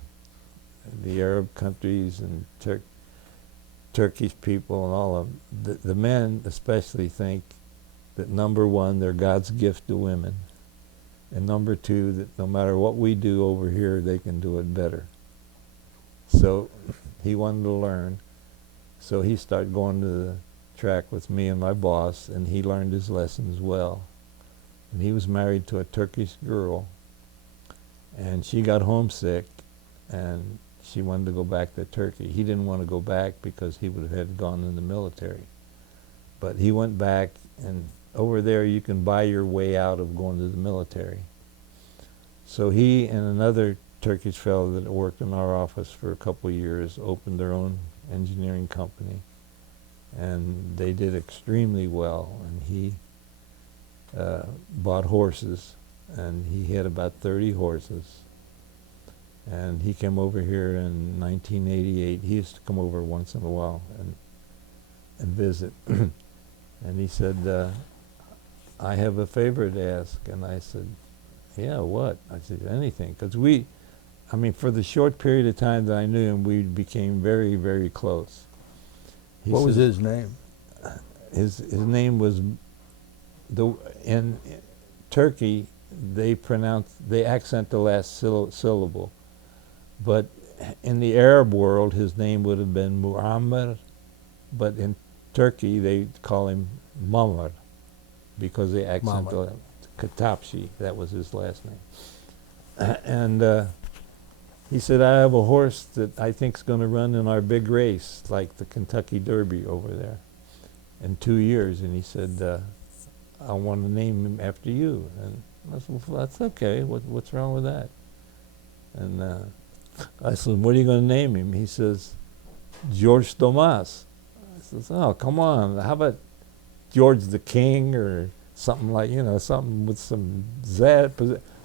the Arab countries and Turkish people and all of them, the men especially think that number 1, they're God's gift to women, and number 2, that no matter what we do over here, they can do it better. So he wanted to learn, so he started going to the track with me and my boss, and he learned his lessons well. And he was married to a Turkish girl, and she got homesick, and she wanted to go back to Turkey. He didn't want to go back because he would have had gone in the military. But he went back, and over there you can buy your way out of going to the military. So he and another Turkish fellow that worked in our office for a couple of years opened their own engineering company, and they did extremely well. And he bought horses, and he had about 30 horses. And he came over here in 1988. He used to come over once in a while and visit. And he said, I have a favor to ask. And I said, yeah, what? I said, anything. Because I mean, for the short period of time that I knew him, we became very, very close. What was says- his name? His name was in Turkey. They accent the last syllable, but in the Arab world, his name would have been Muammar, but in Turkey they call him Mamar because they accent Mamar. the Katapshi. That was his last name, and he said, "I have a horse that I think's going to run in our big race, like the Kentucky Derby over there, in 2 years." And he said, "I want to name him after you." And I said, "Well, that's okay. What's wrong with that?" And I said, "What are you going to name him?" He says, "George Tomas." I says, "Oh, come on. How about George the King or something like, something with some Z?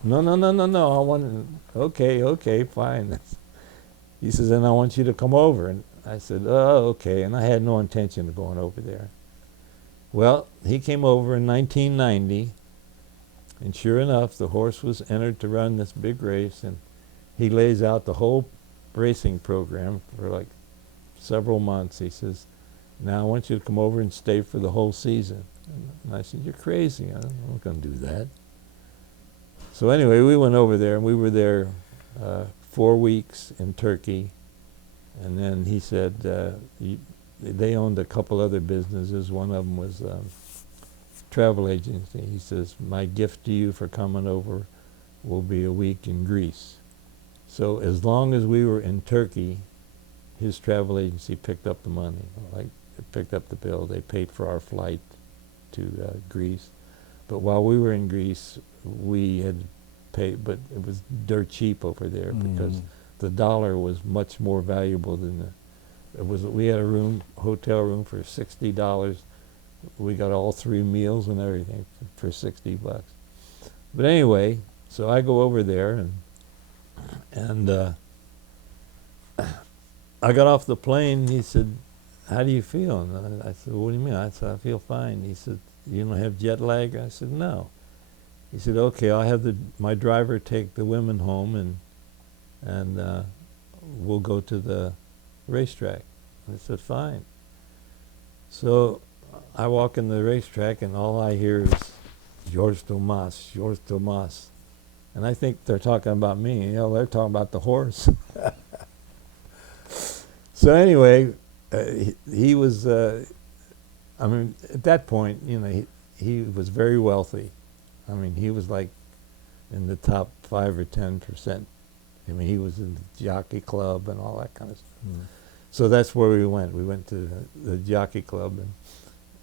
No. I want, okay, fine." He says, "And I want you to come over." And I said, "Oh, okay." And I had no intention of going over there. Well, he came over in 1990, and sure enough, the horse was entered to run this big race, and he lays out the whole racing program for like several months. He says, "Now I want you to come over and stay for the whole season." And I said, "You're crazy. I'm not going to do that." So anyway, we went over there, and we were there 4 weeks in Turkey. And then he said they owned a couple other businesses. One of them was travel agency. He says, "My gift to you for coming over will be a week in Greece." So as long as we were in Turkey, his travel agency picked up the money. Like, it picked up the bill. They paid for our flight to Greece. But while we were in Greece, we had paid, but it was dirt cheap over there because the dollar was much more valuable than we had a hotel room for $60. We got all 3 meals and everything for $60. But anyway, so I go over there and I got off the plane. He said, "How do you feel?" And I said, "What do you mean?" I said, "I feel fine." He said, "You don't have jet lag?" I said, "No." He said, "Okay, I'll have my driver take the women home and we'll go to the racetrack." I said, "Fine." So I walk in the racetrack, and all I hear is George Tomas, George Tomas. And I think they're talking about me. They're talking about the horse. So anyway, he was, I mean, at that point, he was very wealthy. I mean, he was like in the top 5 or 10%. I mean, he was in the jockey club and all that kind of stuff. So that's where we went. We went to the jockey club,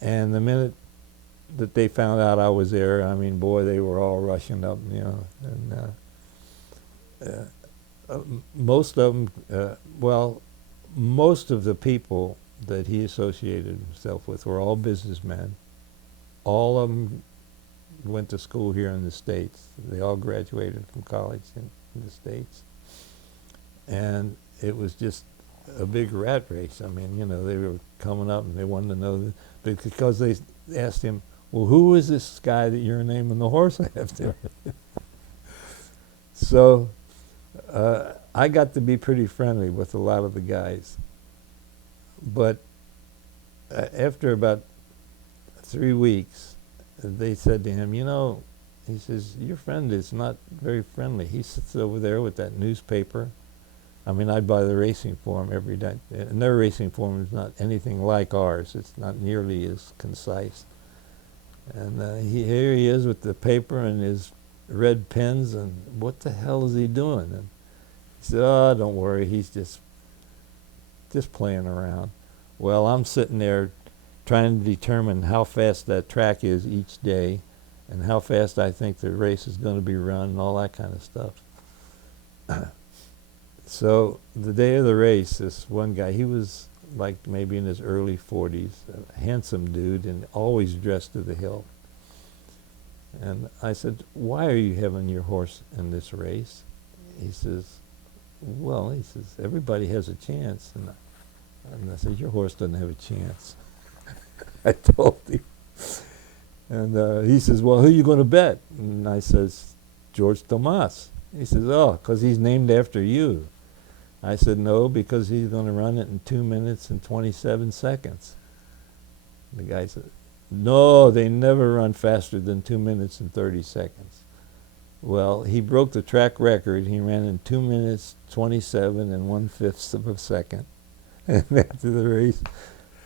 and the minute that they found out I was there, I mean, boy, they were all rushing up, and most of them, most of the people that he associated himself with were all businessmen. All of them went to school here in the States. They all graduated from college in the States. And it was just a big rat race. I mean, they were coming up and they wanted to know, because they asked him, "Well, who is this guy that you're naming the horse after?" So I got to be pretty friendly with a lot of the guys. But after about 3 weeks, they said to him, he says, "Your friend is not very friendly. He sits over there with that newspaper." I mean, I buy the racing form every day, and their racing form is not anything like ours. It's not nearly as concise. And here he is with the paper and his red pens, and what the hell is he doing? And he said, "Oh, don't worry, he's just playing around." Well, I'm sitting there trying to determine how fast that track is each day and how fast I think the race is going to be run and all that kind of stuff. So the day of the race, this one guy, he was like maybe in his early 40s, a handsome dude and always dressed to the hilt. And I said, "Why are you having your horse in this race?" He says, "Well," he says, "everybody has a chance." And I said, "Your horse doesn't have a chance." I told him. And he says, "Well, who are you going to bet?" And I says, "George Tomas." He says, oh, because he's named after you. I said, no, because he's going to run it in 2 minutes and 27 seconds. The guy said, no, they never run faster than 2 minutes and 30 seconds. Well, he broke the track record. He ran in 2 minutes, 27 and 1/5 of a second. And after the race,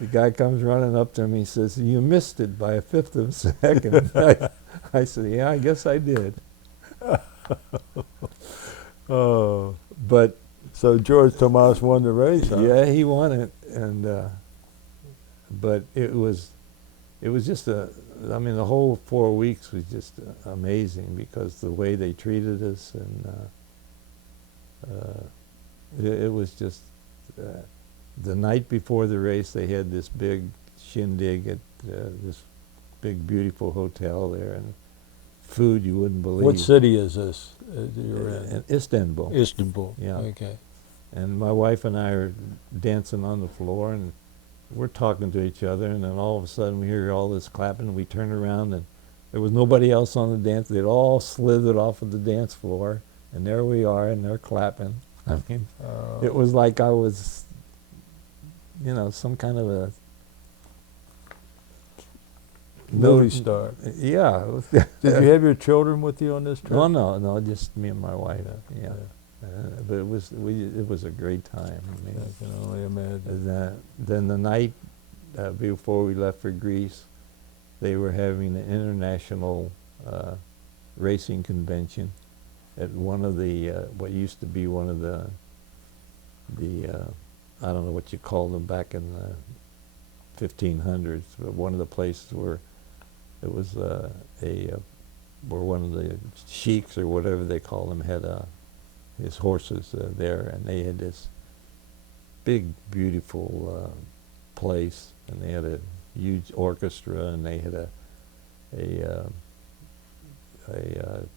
the guy comes running up to him. He says, you missed it by 1/5 of a second. I said, yeah, I guess I did. Oh, But so George Tomas won the race, huh? yeah, he won it, and but it was just I mean, the whole 4 weeks was just amazing because the way they treated us, and it was just the night before the race they had this big shindig at this big beautiful hotel there, and food you wouldn't believe. What city is this that you're in? In Istanbul. Istanbul. Yeah. Okay. And my wife and I are dancing on the floor, and we're talking to each other, and then all of a sudden we hear all this clapping, and we turn around, and there was nobody else on the dance. They'd all slithered off of the dance floor, and there we are, and they're clapping. I mean, it was like I was, you know, some kind of a movie star. Yeah. Did you have your children with you on this trip? No, just me and my wife. Yeah. But it was a great time. I mean, I can only imagine. Then the night before we left for Greece, they were having an international racing convention at one of the what used to be one of the I don't know what you call them back in the 1500s, but one of the places where it was where one of the sheiks or whatever they call them had his horses there, and they had this big, beautiful place, and they had a huge orchestra, and they had a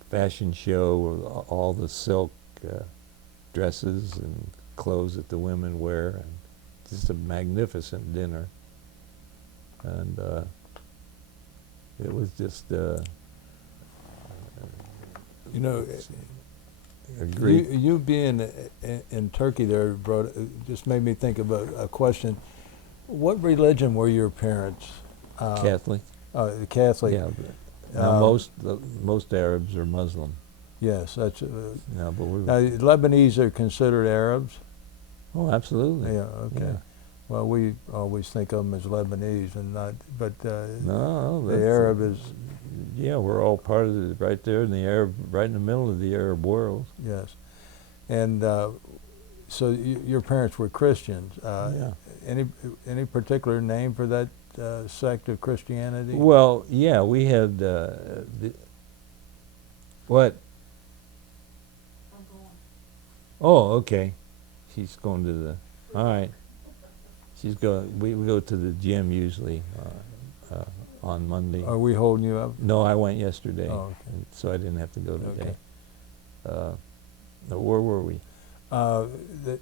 fashion show with all the silk dresses and clothes that the women wear, and just a magnificent dinner. And it was just You know, a great. you being in Turkey there just made me think of a question. What religion were your parents? Catholic. Catholic. Yeah. Now most Arabs are Muslim. Yes, that's. Yeah, but we're. Now, Lebanese are considered Arabs. Oh, absolutely. Yeah. Okay. Yeah. Well, we always think of them as Lebanese and not, but No, the Arab is. Yeah, we're all part of it right there in the Arab, right in the middle of the Arab world. Yes, and so your parents were Christians. Yeah. Any particular name for that sect of Christianity? Well, yeah, we had what? Oh, okay. She's going to the. All right. She's going. We go to the gym usually on Monday. Are we holding you up? No, I went yesterday, Oh, okay. and so I didn't have to go today. Okay. Where were we? The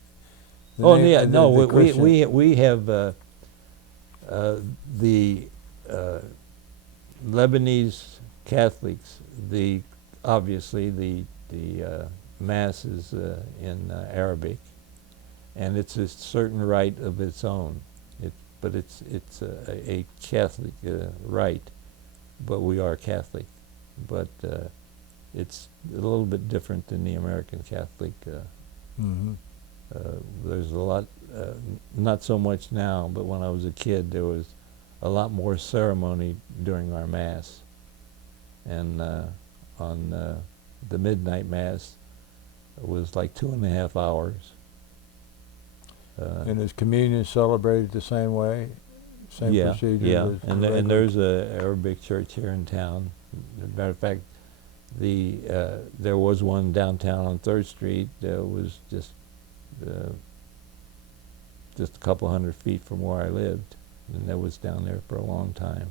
Oh name- yeah, the- no, the we have the Lebanese Catholics. Obviously the mass is in Arabic, and it's a certain rite of its own. But it's a Catholic rite, but we are Catholic. But it's a little bit different than the American Catholic. Mhm. There's a lot, not so much now, but when I was a kid, there was a lot more ceremony during our Mass. And on the midnight Mass, it was like 2.5 hours. And is communion celebrated the same way? Same yeah, procedure? yeah. as And, the and regular- there's a Arabic church here in town. As a matter of fact, there was one downtown on 3rd Street that was just a couple hundred feet from where I lived, and that was down there for a long time.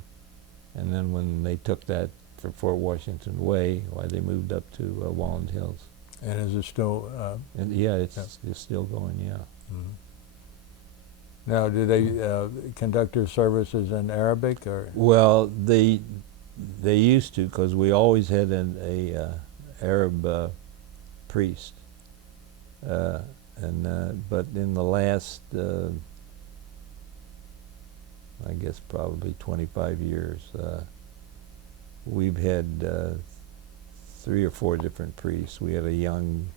And then when they took that for Fort Washington Way, why they moved up to Walnut Hills. And is it still? And yeah, it's still going. Yeah. Mhm. Now, do they conduct their services in Arabic or? Well, they used to, because we always had a Arab priest. But in the last, I guess probably 25 years, we've had 3 or 4 different priests. We had a young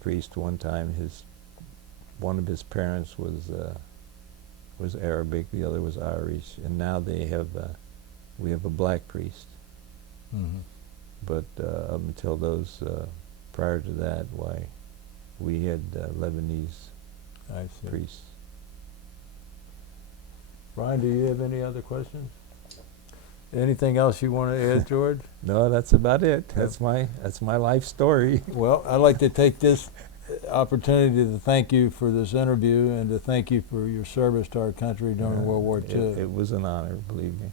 priest one time. One of his parents was Arabic, the other was Irish, and now we have a black priest. Mm-hmm. But up until those, prior to that, why, we had Lebanese I see. priests. Brian, do you have any other questions? Anything else you want to add, George? No, that's about it. That's my life story. Well, I'd like to take this opportunity to thank you for this interview and to thank you for your service to our country during World War II. It was an honor, believe me.